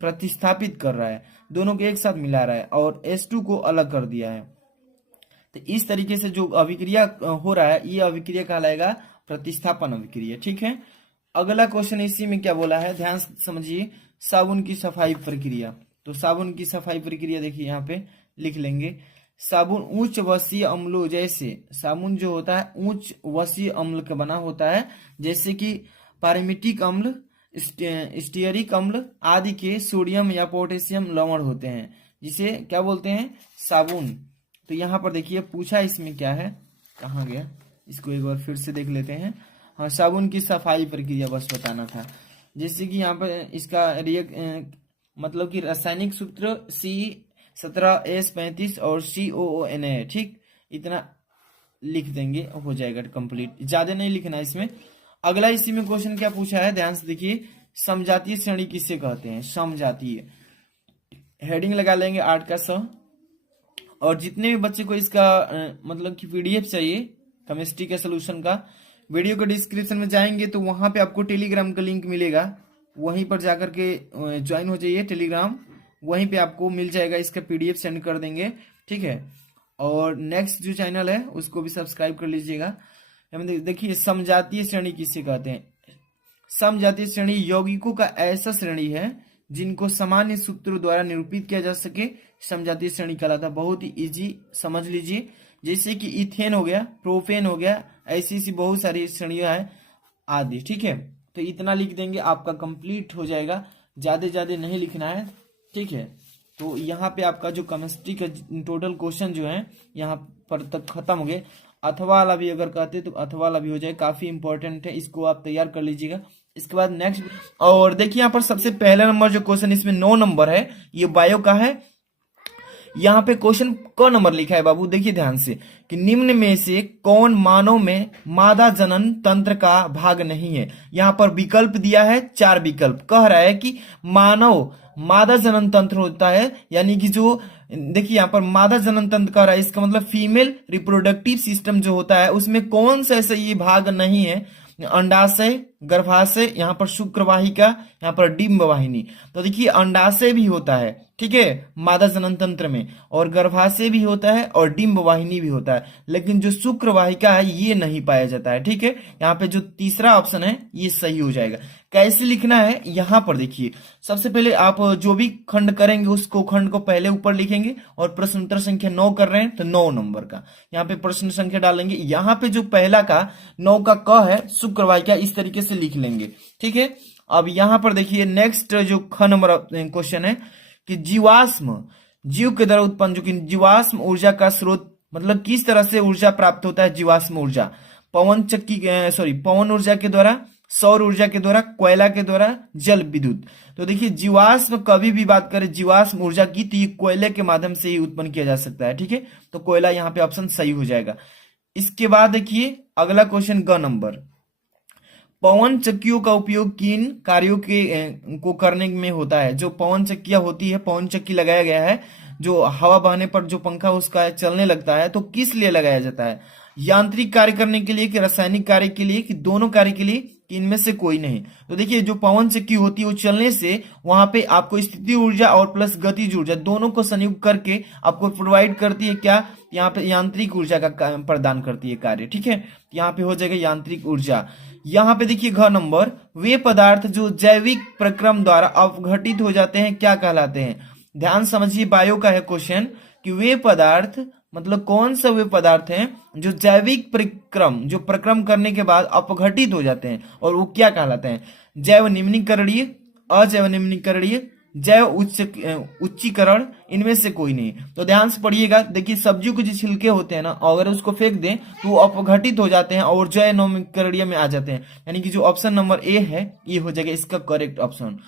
प्रतिस्थापित कर रहा है, दोनों को एक साथ मिला रहा है और H2 को अलग कर दिया है। तो इस तरीके से जो अभिक्रिया हो रहा है ये अभिक्रिया कहलाएगा प्रतिस्थापन अभिक्रिया, ठीक है। अगला क्वेश्चन इसी में क्या बोला है, ध्यान समझिए, साबुन की सफाई प्रक्रिया। तो साबुन की सफाई प्रक्रिया देखिए यहाँ पे लिख लेंगे। साबुन उच्च वसीय अम्लों, जैसे साबुन जो होता है उच्च वसीय अम्ल का बना होता है, जैसे कि पायरिमिटिक अम्ल, स्टीयरिक अम्ल आदि के सोडियम या पोटेशियम लवण होते हैं, जिसे क्या बोलते हैं, साबुन। तो यहाँ पर देखिए पूछा इसमें क्या है, कहाँ गया, इसको एक बार फिर से देख लेते हैं। हाँ, साबुन की सफाई प्रक्रिया बस बताना था। जैसे कि यहाँ पर इसका मतलब कि रासायनिक सूत्र C17S35 और COON है, ठीक, इतना लिख देंगे हो जाएगा कंप्लीट, ज्यादा नहीं लिखना है इसमें। अगला इसी में क्वेश्चन क्या पूछा है, ध्यान से देखिए, समजातीय श्रेणी किसे कहते हैं, समजातीय। हेडिंग लगा लेंगे 8 का 100। और जितने भी बच्चे को इसका मतलब कि PDF चाहिए केमिस्ट्री के सोल्यूशन का, वीडियो के डिस्क्रिप्शन में जाएंगे तो वहां पे आपको टेलीग्राम का लिंक मिलेगा, वहीं पर जाकर के ज्वाइन हो जाइए टेलीग्राम, वहीं पे आपको मिल जाएगा, इसका PDF सेंड कर देंगे, ठीक है। और नेक्स्ट जो चैनल है उसको भी सब्सक्राइब कर लीजिएगा। देखिए समजातीय श्रेणी किसे कहते हैं, समजातीय श्रेणी यौगिकों का ऐसा श्रेणी है जिनको सामान्य सूत्रों द्वारा निरूपित किया जा सके, समजातीय श्रेणी कहलाता है। बहुत ही इजी, समझ लीजिए जैसे कि इथेन हो गया, प्रोपेन हो गया, ऐसी ऐसी बहुत सारी श्रेणियां हैं आदि। ठीक है, तो इतना लिख देंगे, आपका कंप्लीट हो जाएगा, ज्यादा ज्यादा नहीं लिखना है। ठीक है, तो यहाँ पे आपका जो केमिस्ट्री का टोटल क्वेश्चन जो है यहाँ पर तक खत्म हो गए। अथवा वाला भी अगर कहते तो अथवा वाला भी हो जाए, काफी इंपॉर्टेंट है, इसको आप तैयार कर लीजिएगा। इसके बाद नेक्स्ट, और देखिए यहाँ पर सबसे पहला नंबर जो क्वेश्चन, इसमें 9 नंबर है, ये बायो का है। यहाँ पे क्वेश्चन क नंबर लिखा है बाबू, देखिए ध्यान से, कि निम्न में से कौन मानव में मादा जनन तंत्र का भाग नहीं है। यहाँ पर विकल्प दिया है, 4 विकल्प, कह रहा है कि मानव मादा जनन तंत्र होता है, यानी कि जो देखिए यहाँ पर मादा जनन तंत्र कह रहा है, इसका मतलब फीमेल रिप्रोडक्टिव सिस्टम जो होता है उसमें कौन सा ऐसा ये भाग नहीं है। अंडाशय, गर्भाशय, यहाँ पर शुक्रवाहिका, यहाँ पर डिंब वाहिनी। तो देखिए अंडाशय भी होता है, ठीक है, मादा जनन तंत्र में, और गर्भाशय भी होता है और डिंब वाहिनी भी होता है, लेकिन जो शुक्रवाहिका है ये नहीं पाया जाता है। ठीक है, यहाँ पे जो तीसरा ऑप्शन है ये सही हो जाएगा। कैसे लिखना है, यहाँ पर देखिए, सबसे पहले आप जो भी खंड करेंगे उसको खंड को पहले ऊपर लिखेंगे, और प्रश्न उत्तर संख्या 9 कर रहे हैं तो 9 नंबर का यहाँ पे प्रश्न संख्या डालेंगे। यहाँ पे जो पहला का 9 का क है शुक्रवाहिका, इस तरीके से लिख लेंगे। ठीक है, अब यहाँ पर देखिए नेक्स्ट जो ख नंबर क्वेश्चन है कि जीवाश्म जीव के द्वारा उत्पन्न, जो कि जीवाश्म ऊर्जा का स्रोत, मतलब किस तरह से ऊर्जा प्राप्त होता है जीवाश्म ऊर्जा, पवन ऊर्जा के द्वारा, सौर ऊर्जा के द्वारा, कोयला के द्वारा, जल विद्युत। तो देखिए जीवाश्म कभी भी बात करें जीवाश्म ऊर्जा की तो ये कोयले के माध्यम से ही उत्पन्न किया जा सकता है। ठीक है, तो कोयला यहाँ पे ऑप्शन सही हो जाएगा। इसके बाद देखिए अगला क्वेश्चन ग नंबर, पवन चक्कियों का उपयोग किन कार्यों के को करने में होता है। जो पवन चक्कियां होती है, पवन चक्की लगाया गया है, जो हवा बहने पर जो पंखा उसका चलने लगता है, तो किस लिए लगाया जाता है। यांत्रिक कार्य करने के लिए कि रासायनिक कार्य के लिए कि दोनों कार्य के लिए कि इनमें से कोई नहीं। तो देखिए जो पवन चक्की होती है वो चलने से वहां पे आपको स्थिति ऊर्जा और प्लस गतिज ऊर्जा दोनों को संयुक्त करके आपको प्रोवाइड करती है, क्या, यहाँ पे यांत्रिक ऊर्जा का प्रदान करती है कार्य। ठीक है, यहाँ पे हो जाएगा यांत्रिक ऊर्जा। यहाँ पे देखिए घ नंबर, वे पदार्थ जो जैविक प्रक्रम द्वारा अपघटित हो जाते हैं क्या कहलाते हैं। ध्यान समझिए, बायो का है क्वेश्चन, कि वे पदार्थ मतलब कौन सा वे पदार्थ हैं जो जैविक प्रक्रम, जो प्रक्रम करने के बाद अपघटित हो जाते हैं, और वो क्या कहलाते हैं। जैव निम्नीकरणीय, अजैव निम्नीकरणीय, जैव उच्चीकरण, इनमें से कोई नहीं। तो ध्यान से पढ़िएगा, देखिए सब्जियों के जो छिलके होते हैं ना, अगर उसको फेंक दें तो वो अपघटित हो जाते हैं और जैव निम्नीकरणीय में आ जाते हैं, यानी कि जो ऑप्शन नंबर ए है ये हो जाएगा इसका करेक्ट ऑप्शन।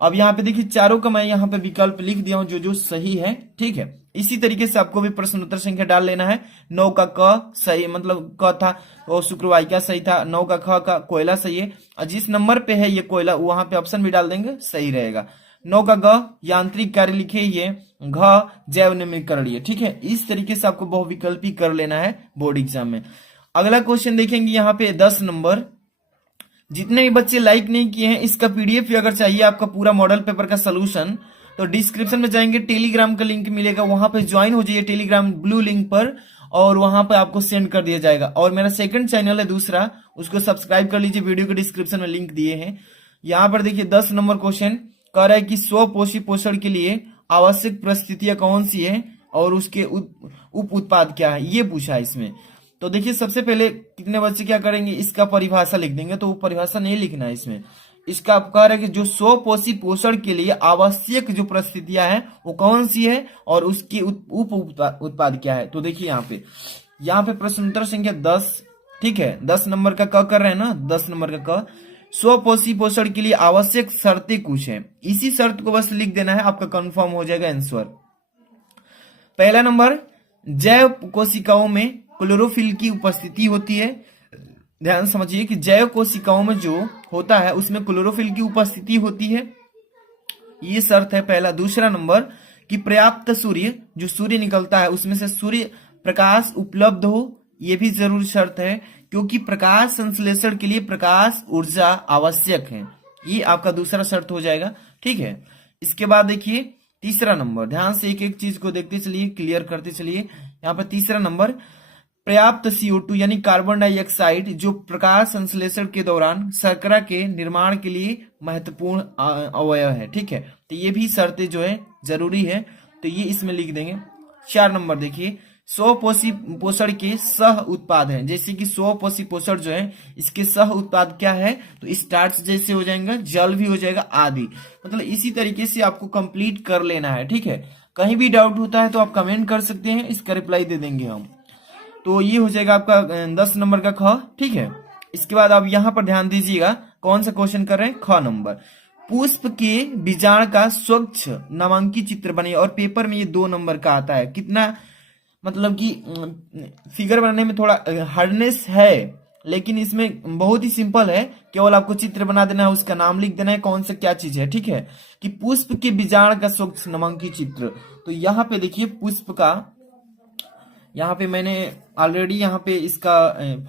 अब यहाँ पे देखिए चारों का मैं यहाँ पे विकल्प लिख दिया हूं जो जो सही है। ठीक है, इसी तरीके से आपको भी प्रश्न उत्तर संख्या डाल लेना है। 9 का क सही, मतलब क था और शुक्रवाहिका सही था। 9 का ख का कोयला सही है, और जिस नंबर पे है ये कोयला वहां पे ऑप्शन भी डाल देंगे, सही रहेगा। 9 का ग यांत्रिक कार्य लिखे, ये घ जैव निम्नीकरणीय। ठीक है, इस तरीके से आपको बहुविकल्पी कर लेना है बोर्ड एग्जाम में। अगला क्वेश्चन देखेंगे यहाँ पे 10 नंबर, जितने भी बच्चे लाइक नहीं किए हैं इसका पीडीएफ भी अगर चाहिए आपका पूरा मॉडल पेपर का सोल्यूशन, तो डिस्क्रिप्शन में जाएंगे, टेलीग्राम का लिंक मिलेगा, वहां पे ज्वाइन हो जाइए टेलीग्राम ब्लू लिंक पर, और वहां पर आपको सेंड कर दिया जाएगा। और मेरा सेकंड चैनल है दूसरा, उसको सब्सक्राइब कर लीजिए, वीडियो के डिस्क्रिप्शन में लिंक दिए हैं। यहाँ पर देखिए 10 नंबर क्वेश्चन कह रहा है कि स्वपोषी पोषण के लिए आवश्यक परिस्थितियां कौन सी है और उसके उप उत्पाद क्या है, ये पूछा है इसमें। तो देखिए सबसे पहले कितने बच्चे क्या करेंगे, इसका परिभाषा लिख देंगे, तो वो परिभाषा नहीं लिखना है इसमें। इसका आप कह रहे हैं कि जो स्वपोषी पोषण के लिए आवश्यक जो परिस्थितियां हैं वो कौन सी है और उसके उप उत्पाद क्या है। तो देखिए यहाँ पे प्रश्न उत्तर संख्या 10, ठीक है, 10 नंबर का क कर रहे हैं ना, 10 नंबर का क, स्वपोषी पोषण के लिए आवश्यक शर्तें कुछ है, इसी शर्त को बस लिख देना है, आपका कंफर्म हो जाएगा आंसर। पहला नंबर, जैव कोशिकाओं में क्लोरोफिल की उपस्थिति होती है। ध्यान समझिए कि जैव कोशिकाओं में जो होता है उसमें क्लोरोफिल की उपस्थिति होती है, ये शर्त है पहला। दूसरा नंबर, कि पर्याप्त सूर्य, जो सूर्य निकलता है उसमें से सूर्य प्रकाश उपलब्ध हो, ये भी जरूरी शर्त है, क्योंकि प्रकाश संश्लेषण के लिए प्रकाश ऊर्जा आवश्यक है, ये आपका दूसरा शर्त हो जाएगा। ठीक है, इसके बाद देखिए तीसरा नंबर, ध्यान से एक एक चीज को देखते चलिए, क्लियर करते चलिए। यहाँ पर तीसरा नंबर, पर्याप्त CO2 यानी कार्बन डाइऑक्साइड जो प्रकाश संश्लेषण के दौरान शर्करा के निर्माण के लिए महत्वपूर्ण अवयव है। ठीक है, तो ये भी शर्तें जो है जरूरी है, तो ये इसमें लिख देंगे। 4 नंबर देखिए, पोषण के सह उत्पाद हैं। जैसे कि पोषण जो है इसके सह उत्पाद क्या है, तो स्टार्च जैसे हो जाएंगे, जल भी हो जाएगा आदि। मतलब इसी तरीके से आपको कंप्लीट कर लेना है, ठीक है। कहीं भी डाउट होता है तो आप कमेंट कर सकते हैं, इसका रिप्लाई दे देंगे हम। तो ये हो जाएगा आपका 10 नंबर का ख, ठीक है। इसके बाद आप यहाँ पर ध्यान दीजिएगा, कौन सा क्वेश्चन कर रहे हैं, ख नंबर। पुष्प के बीजाण का स्वच्छ नामांकित चित्र बने, और पेपर में ये 2 नंबर का आता है। कितना मतलब कि फिगर बनाने में थोड़ा हार्डनेस है, लेकिन इसमें बहुत ही सिंपल है। केवल आपको चित्र बना देना है, उसका नाम लिख देना है, कौन सा क्या चीज है, ठीक है। कि पुष्प के बीजाण का स्वच्छ नामांकित चित्र। तो यहाँ पे देखिए पुष्प का, यहाँ पे मैंने ऑलरेडी यहाँ पे इसका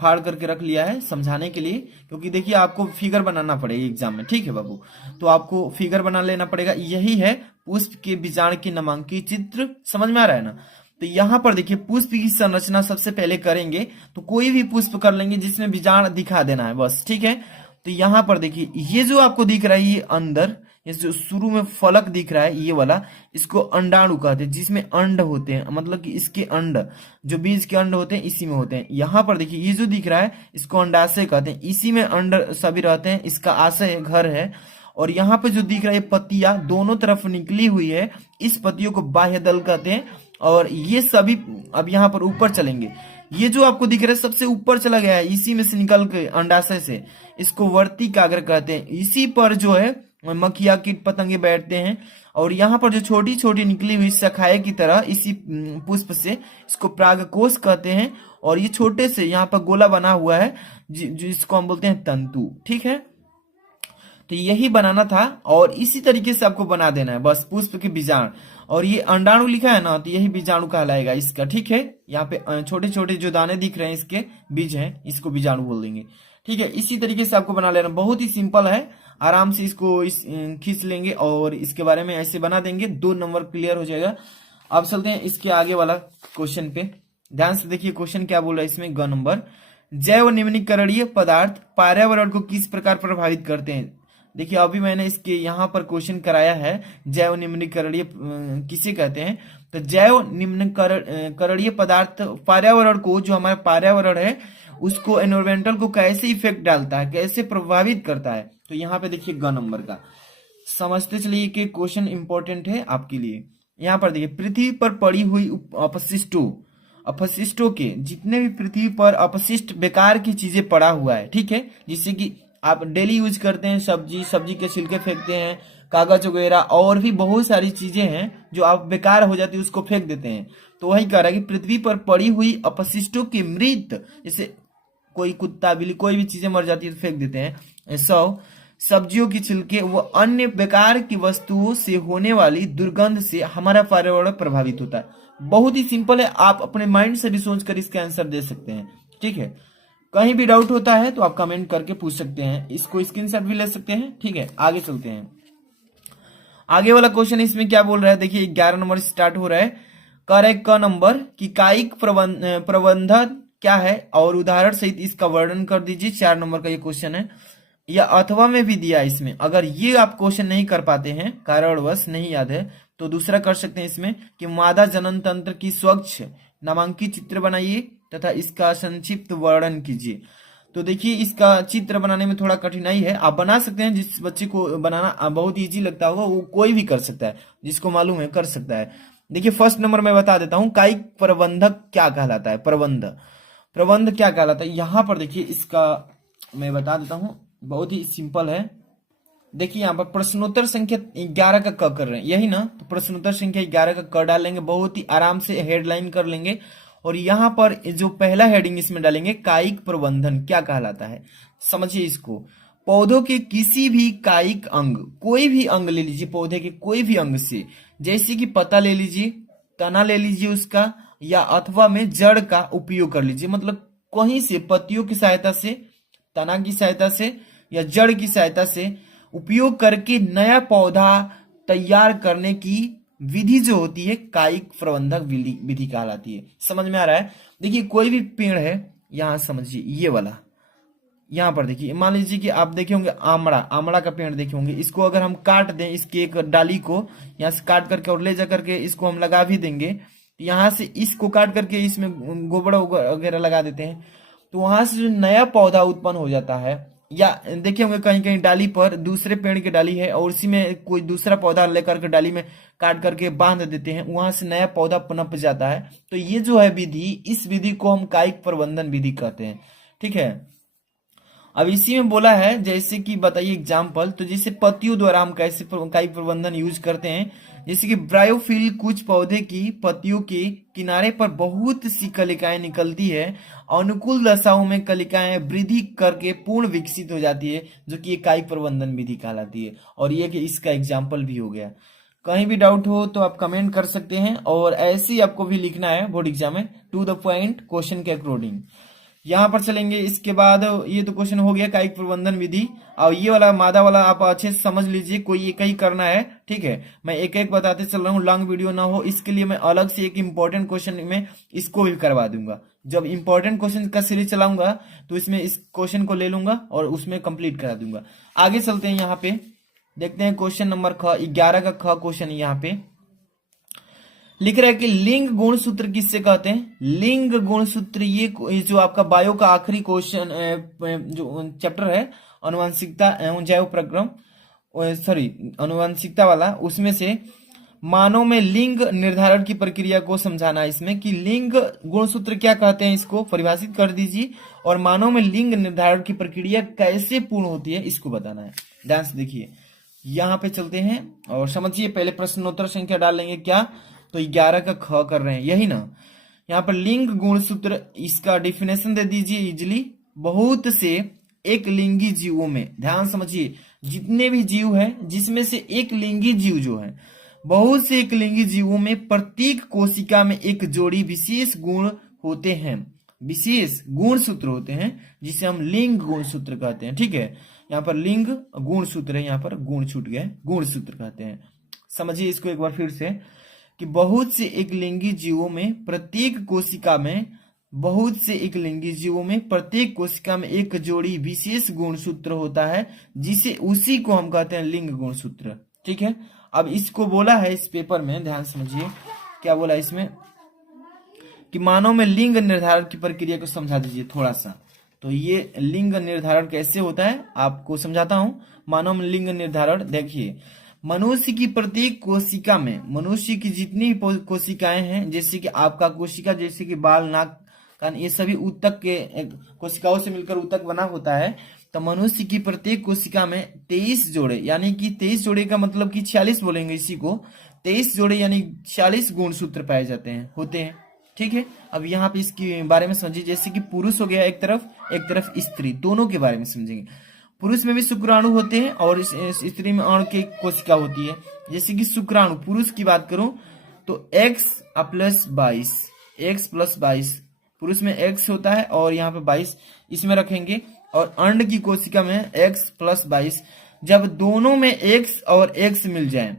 फाड़ करके रख लिया है समझाने के लिए, क्योंकि देखिए आपको फिगर बनाना पड़ेगा एग्जाम में, ठीक है बाबू। तो आपको फिगर बना लेना पड़ेगा। यही है पुष्प के बीजाण के नामांकित चित्र, समझ में आ रहा है ना। तो यहाँ पर देखिए पुष्प की संरचना सबसे पहले करेंगे, तो कोई भी पुष्प कर लेंगे जिसमें बीजाण दिखा देना है बस, ठीक है। तो यहाँ पर देखिए ये जो आपको दिख रहा है, ये अंदर, ये जो शुरू में फलक दिख रहा है ये वाला, इसको अंडाणु कहते हैं, जिसमें अंड होते हैं। मतलब कि इसके अंड, जो बीज के अंड होते हैं इसी में होते हैं। यहाँ पर देखिए ये जो दिख रहा है इसको अंडाशय कहते हैं, इसी में अंड सभी रहते हैं, इसका आशय घर है। और यहाँ पे जो दिख रहा है पत्तियां दोनों तरफ निकली हुई है, इस पत्तियों को बाह्य दल कहते हैं। और ये सभी, अब यहाँ पर ऊपर चलेंगे, ये जो आपको दिख रहा है सबसे ऊपर चला गया है, इसी में से निकल के अंडाशय से, इसको वर्ती कागर कहते हैं। इसी पर जो है मक्खियां कीट पतंगे बैठते हैं। और यहाँ पर जो छोटी छोटी निकली हुई शाखाएं की तरह इसी पुष्प से, इसको परागकोश कहते हैं। और ये छोटे से यहाँ पर गोला बना हुआ है जिसको हम बोलते हैं तंतु, ठीक है। तो यही बनाना था, और इसी तरीके से आपको बना देना है बस पुष्प के बीजाणु। और ये अंडाणु लिखा है ना, तो यही बीजाणु कहलाएगा इसका, ठीक है। यहाँ पे छोटे छोटे जो दाने दिख रहे हैं इसके बीज हैं, इसको बीजाणु बोल देंगे, ठीक है। इसी तरीके से आपको बना लेना, बहुत ही सिंपल है। आराम से इसको खींच लेंगे और इसके बारे में ऐसे बना देंगे, 2 नंबर क्लियर हो जाएगा। अब चलते हैं इसके आगे वाला क्वेश्चन पे। ध्यान से देखिए क्वेश्चन क्या बोल रहा है इसमें, ग नंबर। जैव निम्नीकरणीय पदार्थ पर्यावरण को किस प्रकार प्रभावित करते हैं। देखिए अभी मैंने इसके यहाँ पर क्वेश्चन कराया है, जैव निम्नीकरणीय किसे कहते हैं। तो जैव निम्नीकरणीय पदार्थ पर्यावरण को, जो हमारा पर्यावरण है उसको, एनवायरमेंटल को कैसे इफेक्ट डालता है, कैसे प्रभावित करता है। तो यहाँ पे देखिए ग नंबर का समझते चलिए कि क्वेश्चन इंपॉर्टेंट है आपके लिए। यहाँ पर देखिए पृथ्वी पर पड़ी हुई अपशिष्टों के, जितने भी पृथ्वी पर अपशिष्ट बेकार की चीजें पड़ा हुआ है, ठीक है, जिससे कि आप डेली यूज करते हैं, सब्जी के छिलके फेंकते हैं, कागज वगैरह, और भी बहुत सारी चीजें हैं जो आप बेकार हो जाती है उसको फेंक देते हैं। तो वही कह रहा है कि पृथ्वी पर पड़ी हुई अपशिष्टों के मृत, जैसे कोई कुत्ता बिल्ली कोई भी चीजें मर जाती है तो फेंक देते हैं, सब्जियों की छिलके व अन्य बेकार की वस्तुओं से होने वाली दुर्गंध से हमारा पर्यावरण प्रभावित होता है। बहुत ही सिंपल है, आप अपने माइंड से भी सोचकर इसका आंसर दे सकते हैं, ठीक है। कहीं भी डाउट होता है तो आप कमेंट करके पूछ सकते हैं, इसको स्क्रीनशॉट भी ले सकते हैं, ठीक है। आगे चलते हैं, आगे वाला क्वेश्चन इसमें क्या बोल रहा है, देखिए 11 नंबर स्टार्ट हो रहा है। कह रहा है क नंबर की कायिक प्रबंधन क्या है, और उदाहरण सहित इसका वर्णन कर दीजिए। 4 नंबर का ये क्वेश्चन है, या अथवा में भी दिया है इसमें। अगर ये आप क्वेश्चन नहीं कर पाते हैं, कारणवश नहीं याद है, तो दूसरा कर सकते हैं इसमें कि मादा जनन तंत्र की स्वच्छ नामांकित चित्र बनाइए तथा इसका संक्षिप्त वर्णन कीजिए। तो देखिए इसका चित्र बनाने में थोड़ा कठिनाई है, आप बना सकते हैं। जिस बच्चे को बनाना बहुत इजी लगता होगा वो कोई भी कर सकता है, जिसको मालूम है कर सकता है। देखिए फर्स्ट नंबर मैं बता देता हूं, कायिक प्रबंधक क्या कहलाता है, प्रबंध क्या कहलाता है। यहाँ पर देखिए इसका मैं बता देता हूँ, बहुत ही सिंपल है। देखिए यहाँ पर प्रश्नोत्तर संख्या 11 का क कर रहे हैं, यही ना, तो प्रश्नोत्तर संख्या 11 का क डालेंगे, बहुत ही आराम से हेडलाइन कर लेंगे। और यहाँ पर जो पहला हेडिंग इसमें डालेंगे, कायिक प्रबंधन क्या कहलाता है। समझिए इसको, पौधों के किसी भी कायिक अंग, कोई भी अंग ले लीजिए पौधे के कोई भी अंग से, जैसे कि पत्ता ले लीजिए, तना ले लीजिए उसका, या अथवा में जड़ का उपयोग कर लीजिए। मतलब कहीं से पत्तियों की सहायता से, तना की सहायता से या जड़ की सहायता से उपयोग करके नया पौधा तैयार करने की विधि जो होती है कायिक प्रबंधक विधि कहलाती है। समझ में आ रहा है। देखिए कोई भी पेड़ है, यहां समझिए ये वाला, यहाँ पर देखिए मान लीजिए कि आप देखे होंगे आमड़ा का पेड़ देखे होंगे। इसको अगर हम काट दें, इसकी एक डाली को यहाँ से काट करके और ले जा करके इसको हम लगा भी देंगे, तो यहाँ से इसको काट करके इसमें गोबर वगैरह लगा देते हैं, तो वहां से जो नया पौधा उत्पन्न हो जाता है, या देखे होंगे कहीं कहीं डाली पर दूसरे पेड़ की डाली है और उसी में कोई दूसरा पौधा लेकर के डाली में काट करके बांध देते हैं, वहां से नया पौधा पनप जाता है। तो ये जो है विधि, इस विधि को हम कायिक प्रबंधन विधि कहते हैं। ठीक है, अब इसी में बोला है जैसे कि बताइए एग्जाम्पल, तो जैसे पत्तियों द्वारा हम कैसे कायिक प्रबंधन यूज करते हैं। जैसे कि ब्रायोफिल, कुछ पौधे की पत्तियों के किनारे पर बहुत सी कलिकाएं निकलती है, अनुकूल दशाओं में कलिकाएं वृद्धि करके पूर्ण विकसित हो जाती है, जो कि एक कायिक प्रबंधन विधि कहलाती है। और ये कि इसका एग्जाम्पल भी हो गया। कहीं भी डाउट हो तो आप कमेंट कर सकते हैं, और ऐसे ही आपको भी लिखना है बोर्ड एग्जाम में, टू द पॉइंट, क्वेश्चन के अकॉर्डिंग। यहाँ पर चलेंगे, इसके बाद ये तो क्वेश्चन हो गया कायिक प्रबंधन विधि। और ये वाला मादा वाला आप अच्छे से समझ लीजिए, कोई एक ही करना है। ठीक है, मैं एक एक बताते चल रहा हूँ, लॉन्ग वीडियो ना हो, इसके लिए मैं अलग से एक इंपॉर्टेंट क्वेश्चन में इसको भी करवा दूंगा। जब इंपॉर्टेंट क्वेश्चन का सीरीज चलाऊंगा तो इसमें इस क्वेश्चन को ले लूंगा और उसमें कंप्लीट करा दूंगा। आगे चलते हैं, यहाँ पे देखते हैं क्वेश्चन नंबर 11 का क्वेश्चन यहाँ पे लिख रहा है कि लिंग गुण सूत्र किससे कहते हैं। लिंग गुण सूत्र, ये जो आपका बायो का आखिरी क्वेश्चन जो चैप्टर है अनुवांशिकता एवं जैव प्रक्रम, सॉरी अनुवांशिकता वाला, उसमें से मानव में लिंग निर्धारण की प्रक्रिया को समझाना है इसमें, कि लिंग गुण सूत्र क्या कहते हैं, इसको परिभाषित कर दीजिए, और मानव में लिंग निर्धारण की प्रक्रिया कैसे पूर्ण होती है इसको बताना है। ध्यान से देखिए, यहाँ पे चलते हैं और समझिए। पहले प्रश्नोत्तर संख्या डाल लेंगे क्या, तो 11 का ख कर रहे हैं, यही ना। यहाँ पर लिंग गुण सूत्र, इसका डिफिनेशन दे दीजिए इजिली। बहुत से एक लिंगी जीवों में, ध्यान समझिए, जितने भी जीव हैं जिसमें से एक लिंगी जीव जो है, बहुत से एक लिंगी जीवों में प्रत्येक कोशिका में एक जोड़ी विशेष गुण होते हैं, विशेष गुण सूत्र होते हैं, जिसे हम लिंग गुण सूत्र कहते हैं। ठीक है, यहाँ पर लिंग गुण सूत्र है, यहाँ पर गुण छूट गए, गुण सूत्र कहते हैं। समझिए इसको एक बार फिर से, कि बहुत से एक लिंगी जीवों में प्रत्येक कोशिका में, बहुत से एक लिंगी जीवों में प्रत्येक कोशिका में एक जोड़ी विशेष गुण सूत्र होता है, जिसे उसी को हम कहते हैं लिंग गुण सूत्र। ठीक है, अब इसको बोला है इस पेपर में, ध्यान समझिए क्या बोला इसमें, कि मानव में लिंग निर्धारण की प्रक्रिया को समझा दीजिए थोड़ा सा। तो ये लिंग निर्धारण कैसे होता है आपको समझाता हूं। मानव में लिंग निर्धारण देखिए, मनुष्य की प्रत्येक कोशिका में, मनुष्य की जितनी कोशिकाएं हैं, जैसे कि आपका कोशिका, जैसे कि बाल, नाक, कान, ये सभी ऊतक के कोशिकाओं से मिलकर ऊतक बना होता है। तो मनुष्य की प्रत्येक कोशिका में 23 जोड़े, यानी कि 23 जोड़े का मतलब कि 46 बोलेंगे इसी को, 23 जोड़े यानी 46 गुण सूत्र पाए जाते हैं, होते हैं। ठीक है, अब यहाँ पे इसके बारे में समझिए। जैसे कि पुरुष हो गया एक तरफ स्त्री, दोनों के बारे में समझेंगे। पुरुष में भी शुक्राणु होते हैं और इस स्त्री में अणु की कोशिका होती है। जैसे कि शुक्राणु, पुरुष की बात करूं तो x प्लस 22, x प्लस 22 पुरुष में x होता है, और यहाँ पे 22 इसमें रखेंगे। और अंड की कोशिका में x प्लस 22, जब दोनों में x और x मिल जाए,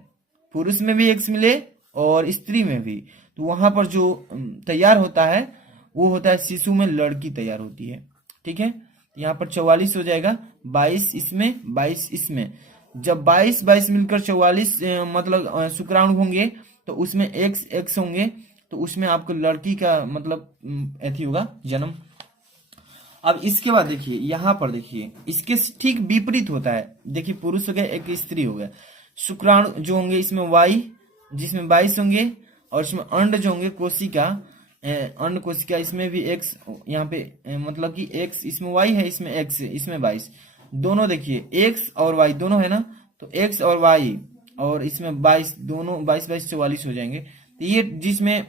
पुरुष में भी x मिले और स्त्री में भी, तो वहां पर जो तैयार होता है वो होता है शिशु में लड़की तैयार होती है। ठीक है, यहाँ पर 44 हो जाएगा, 22 इसमें 22 इसमें। जब 22 मिलकर 44 मतलब शुक्राणु होंगे, तो उसमें x होंगे, तो उसमें आपको लड़की का मतलब ऐसी होगा जन्म। अब इसके बाद देखिए, यहाँ पर देखिए इसके ठीक विपरीत होता है। देखिए पुरुष हो गया, एक स्त्री हो गया। शुक्राणु जो होंगे इसमें y, जिसमें 22 होंगे, और इसमें अंड जो होंगे कोशिका, अंड कोशिका, इसमें भी x, यहाँ पे मतलब कि x, इसमें y है, इसमें x है, इसमें 22, दोनों देखिए x और y दोनों है ना, तो x और y और इसमें 22, दोनों 22 44 हो जाएंगे। तो ये जिसमें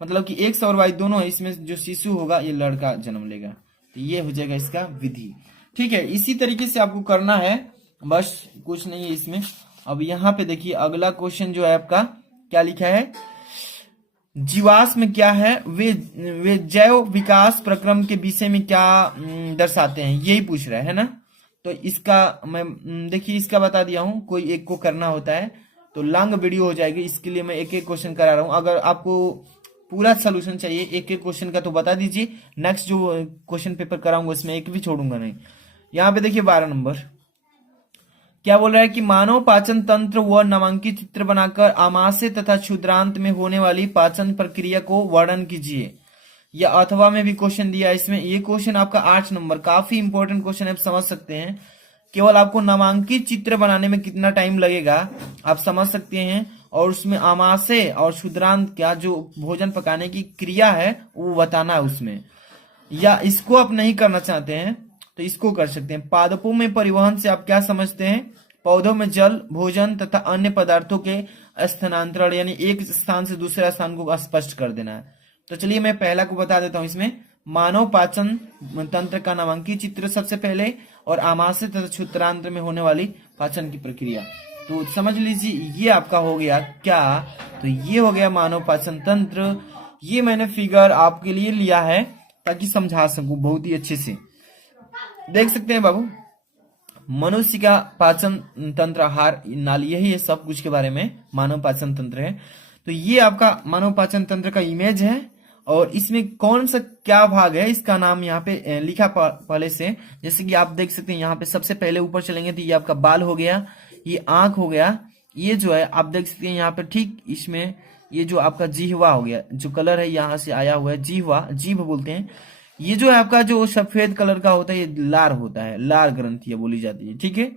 मतलब कि x और y दोनों है, इसमें जो शिशु होगा ये लड़का जन्म लेगा। तो ये हो जाएगा इसका विधि। ठीक है, इसी तरीके से आपको करना है, बस कुछ नहीं है इसमें। अब यहाँ पे देखिए अगला क्वेश्चन जो है आपका क्या लिखा है, जीवाश्म क्या है, वे जैव विकास प्रक्रम के विषय में क्या दर्शाते हैं, यही पूछ रहा है ना। तो इसका मैं देखिए इसका बता दिया हूं, कोई एक को करना होता है तो लॉन्ग वीडियो हो जाएगी, इसके लिए मैं एक एक क्वेश्चन करा रहा हूं। अगर आपको पूरा सोल्यूशन चाहिए एक एक क्वेश्चन का तो बता दीजिए, नेक्स्ट जो क्वेश्चन पेपर कराऊंगा उसमें एक भी छोड़ूंगा नहीं। यहाँ पे देखिए 12 नंबर, क्या बोल रहा है कि मानव पाचन तंत्र व नामांकित चित्र बनाकर आमाशय तथा क्षुद्रांत में होने वाली पाचन प्रक्रिया को वर्णन कीजिए। या अथवा में भी क्वेश्चन दिया है इसमें। ये क्वेश्चन आपका 8 नंबर, काफी इंपॉर्टेंट क्वेश्चन है, आप समझ सकते हैं। केवल आपको नामांकित चित्र बनाने में कितना टाइम लगेगा आप समझ सकते हैं, और उसमें आमाशय और क्षुद्रांत क्या जो भोजन पकाने की क्रिया है वो बताना है उसमें। या इसको आप नहीं करना चाहते हैं तो इसको कर सकते हैं। पादपों में परिवहन से आप क्या समझते हैं? पौधों में जल, भोजन तथा अन्य पदार्थों के स्थानांतरण, यानी एक स्थान से दूसरे स्थान को स्पष्ट कर देना है। तो चलिए मैं पहला को बता देता हूं इसमें। मानव पाचन तंत्र का नामांकित चित्र सबसे पहले, और आमाशय तथा क्षुद्रांत में होने वाली पाचन की प्रक्रिया। तो समझ लीजिए ये आपका हो गया क्या, तो ये हो गया मानव पाचन तंत्र। ये मैंने फिगर आपके लिए लिया है ताकि समझा सकूं बहुत ही अच्छे से। देख सकते हैं बाबू, मनुष्य का पाचन तंत्र, आहार नाली, यही है सब कुछ के बारे में मानव पाचन तंत्र है। तो ये आपका मानव पाचन तंत्र का इमेज है, और इसमें कौन सा क्या भाग है इसका नाम यहाँ पे लिखा पहले से। जैसे कि आप देख सकते हैं यहाँ पे सबसे पहले ऊपर चलेंगे तो ये आपका बाल हो गया, ये आंख हो गया, ये जो है आप देख सकते हैं यहाँ पे ठीक इसमें ये जो आपका जिह्वा हो गया, जो कलर है यहाँ से आया हुआ है, जिह्वा, जीभ बोलते हैं। ये जो है आपका जो सफेद कलर का होता है ये लार होता है, लार ग्रंथि बोली जाती है। ठीक है,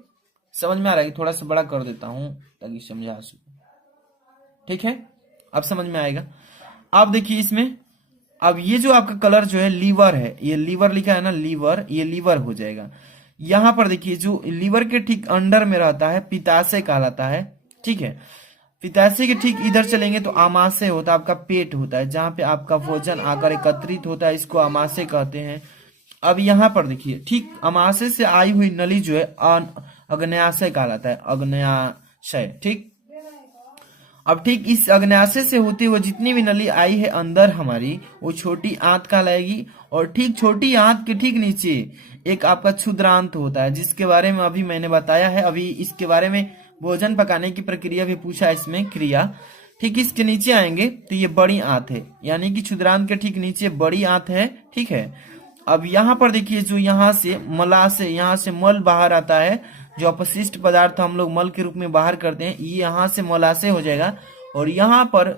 समझ में आ रहा है? थोड़ा सा बड़ा कर देता हूं ताकि समझा सकूं। ठीक है, अब समझ में आएगा। आप देखिए इसमें, अब ये जो आपका कलर जो है लीवर है, ये लीवर लिखा है ना, लीवर, ये लीवर हो जाएगा। यहां पर देखिए जो लीवर के ठीक अंडर में रहता है पित्ताशय कहलाता है। ठीक है, पित्ताशय के ठीक इधर चलेंगे तो आमाशय होता है, आपका पेट होता है, जहां पे आपका भोजन आकर एकत्रित होता है, इसको आमाशय कहते हैं। अब यहाँ पर देखिए ठीक आमाशय से आई हुई नली जो है अग्न्याशय कहलाता है, अग्न्याशय। ठीक, अब ठीक इस अग्न्याशय से होते हुए जितनी भी नली आई है अंदर हमारी, वो छोटी आंत कहलाएगी। और ठीक छोटी आंत के ठीक नीचे एक आपका क्षुद्रांत होता है, जिसके बारे में अभी मैंने बताया है। अभी इसके बारे में भोजन पकाने की प्रक्रिया भी पूछा है इसमें, क्रिया। ठीक, इसके नीचे आएंगे तो ये बड़ी आंत है, यानी कि क्षुद्रांत के ठीक नीचे बड़ी आंत है। ठीक है, अब यहाँ पर देखिए जो यहाँ से मलाशय, यहाँ से मल बाहर आता है, जो अपशिष्ट पदार्थ हम लोग मल के रूप में बाहर करते हैं, ये यहाँ से मलाशय हो जाएगा, और यहाँ पर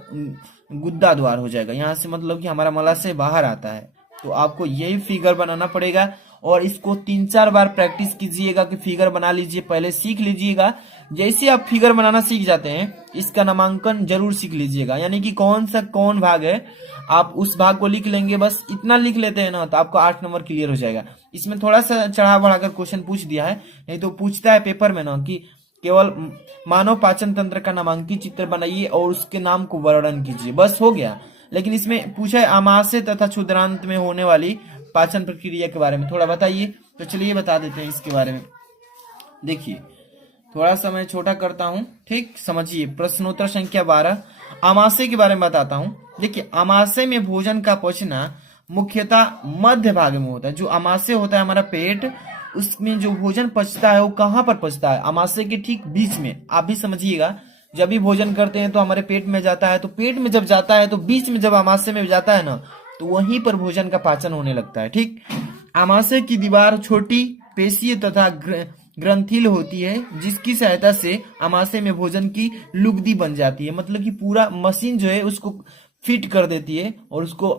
गुद्दा द्वार हो जाएगा। यहाँ से मतलब कि हमारा मलाशय बाहर आता है। तो आपको यही फिगर बनाना पड़ेगा, और इसको 3-4 बार प्रैक्टिस कीजिएगा कि फिगर बना लीजिए, पहले सीख लीजिएगा। जैसे आप फिगर बनाना सीख जाते हैं, इसका नामांकन जरूर सीख लीजिएगा, यानी कि कौन सा कौन भाग है, आप उस भाग को लिख लेंगे। बस इतना लिख लेते हैं ना तो आपको 8 नंबर क्लियर हो जाएगा। इसमें थोड़ा सा चढ़ा बढ़ाकर क्वेश्चन पूछ दिया है, नहीं तो पूछता है पेपर में ना कि केवल मानव पाचन तंत्र का नामांकित चित्र बनाइए और उसके नाम को वर्णन कीजिए, बस हो गया। लेकिन इसमें पूछा है आमाशय तथा क्षुद्रांत में होने वाली पाचन प्रक्रिया के बारे में थोड़ा बताइए। तो चलिए बता देते हैं इसके बारे में। देखिए थोड़ा सा मैं छोटा करता हूं, ठीक, समझिए। प्रश्नोत्तर संख्या 12, आमाशय के बारे में बताता हूं। देखिए आमाशय में भोजन का पचना मुख्यतः मध्य भाग में होता है। जो आमाशय होता है हमारा पेट, उसमें जो भोजन पचता है वो कहाँ पर पचता है? आमाशय के ठीक बीच में। आप भी समझिएगा, जब भी भोजन करते हैं तो हमारे पेट में जाता है, तो पेट में जब जाता है तो बीच में जब आमाशय में जाता है ना, तो वहीं पर भोजन का पाचन होने लगता है। ठीक, आमाशय की दीवार छोटी पेशीय तथा ग्रंथिल होती है, जिसकी सहायता से आमाशय में भोजन की लुगदी बन जाती है। मतलब कि पूरा मशीन जो है उसको फिट कर देती है, और उसको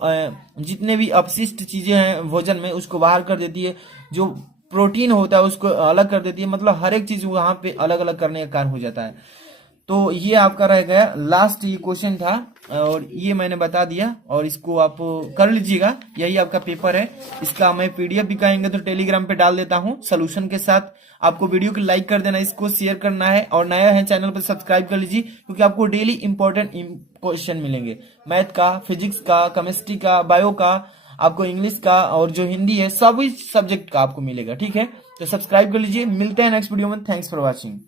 जितने भी अपशिष्ट चीजें हैं भोजन में उसको बाहर कर देती है। जो प्रोटीन होता है उसको अलग कर देती है। मतलब हर एक चीज वहां पे अलग अलग करने का कार्य हो जाता है। तो ये आपका रह गया लास्ट, ये क्वेश्चन था और ये मैंने बता दिया, और इसको आप कर लीजिएगा। यही आपका पेपर है। इसका मैं पीडीएफ भी कहेंगे तो टेलीग्राम पे डाल देता हूँ सोल्यूशन के साथ। आपको वीडियो को लाइक कर देना, इसको शेयर करना है, और नया है चैनल पर सब्सक्राइब कर लीजिए, क्योंकि आपको डेली इंपॉर्टेंट क्वेश्चन मिलेंगे। मैथ का, फिजिक्स का, केमिस्ट्री का, बायो का, आपको इंग्लिश का, और जो हिंदी है सभी सब्जेक्ट का आपको मिलेगा। ठीक है, तो सब्सक्राइब कर लीजिए। मिलते हैं नेक्स्ट वीडियो में। Thanks for watching.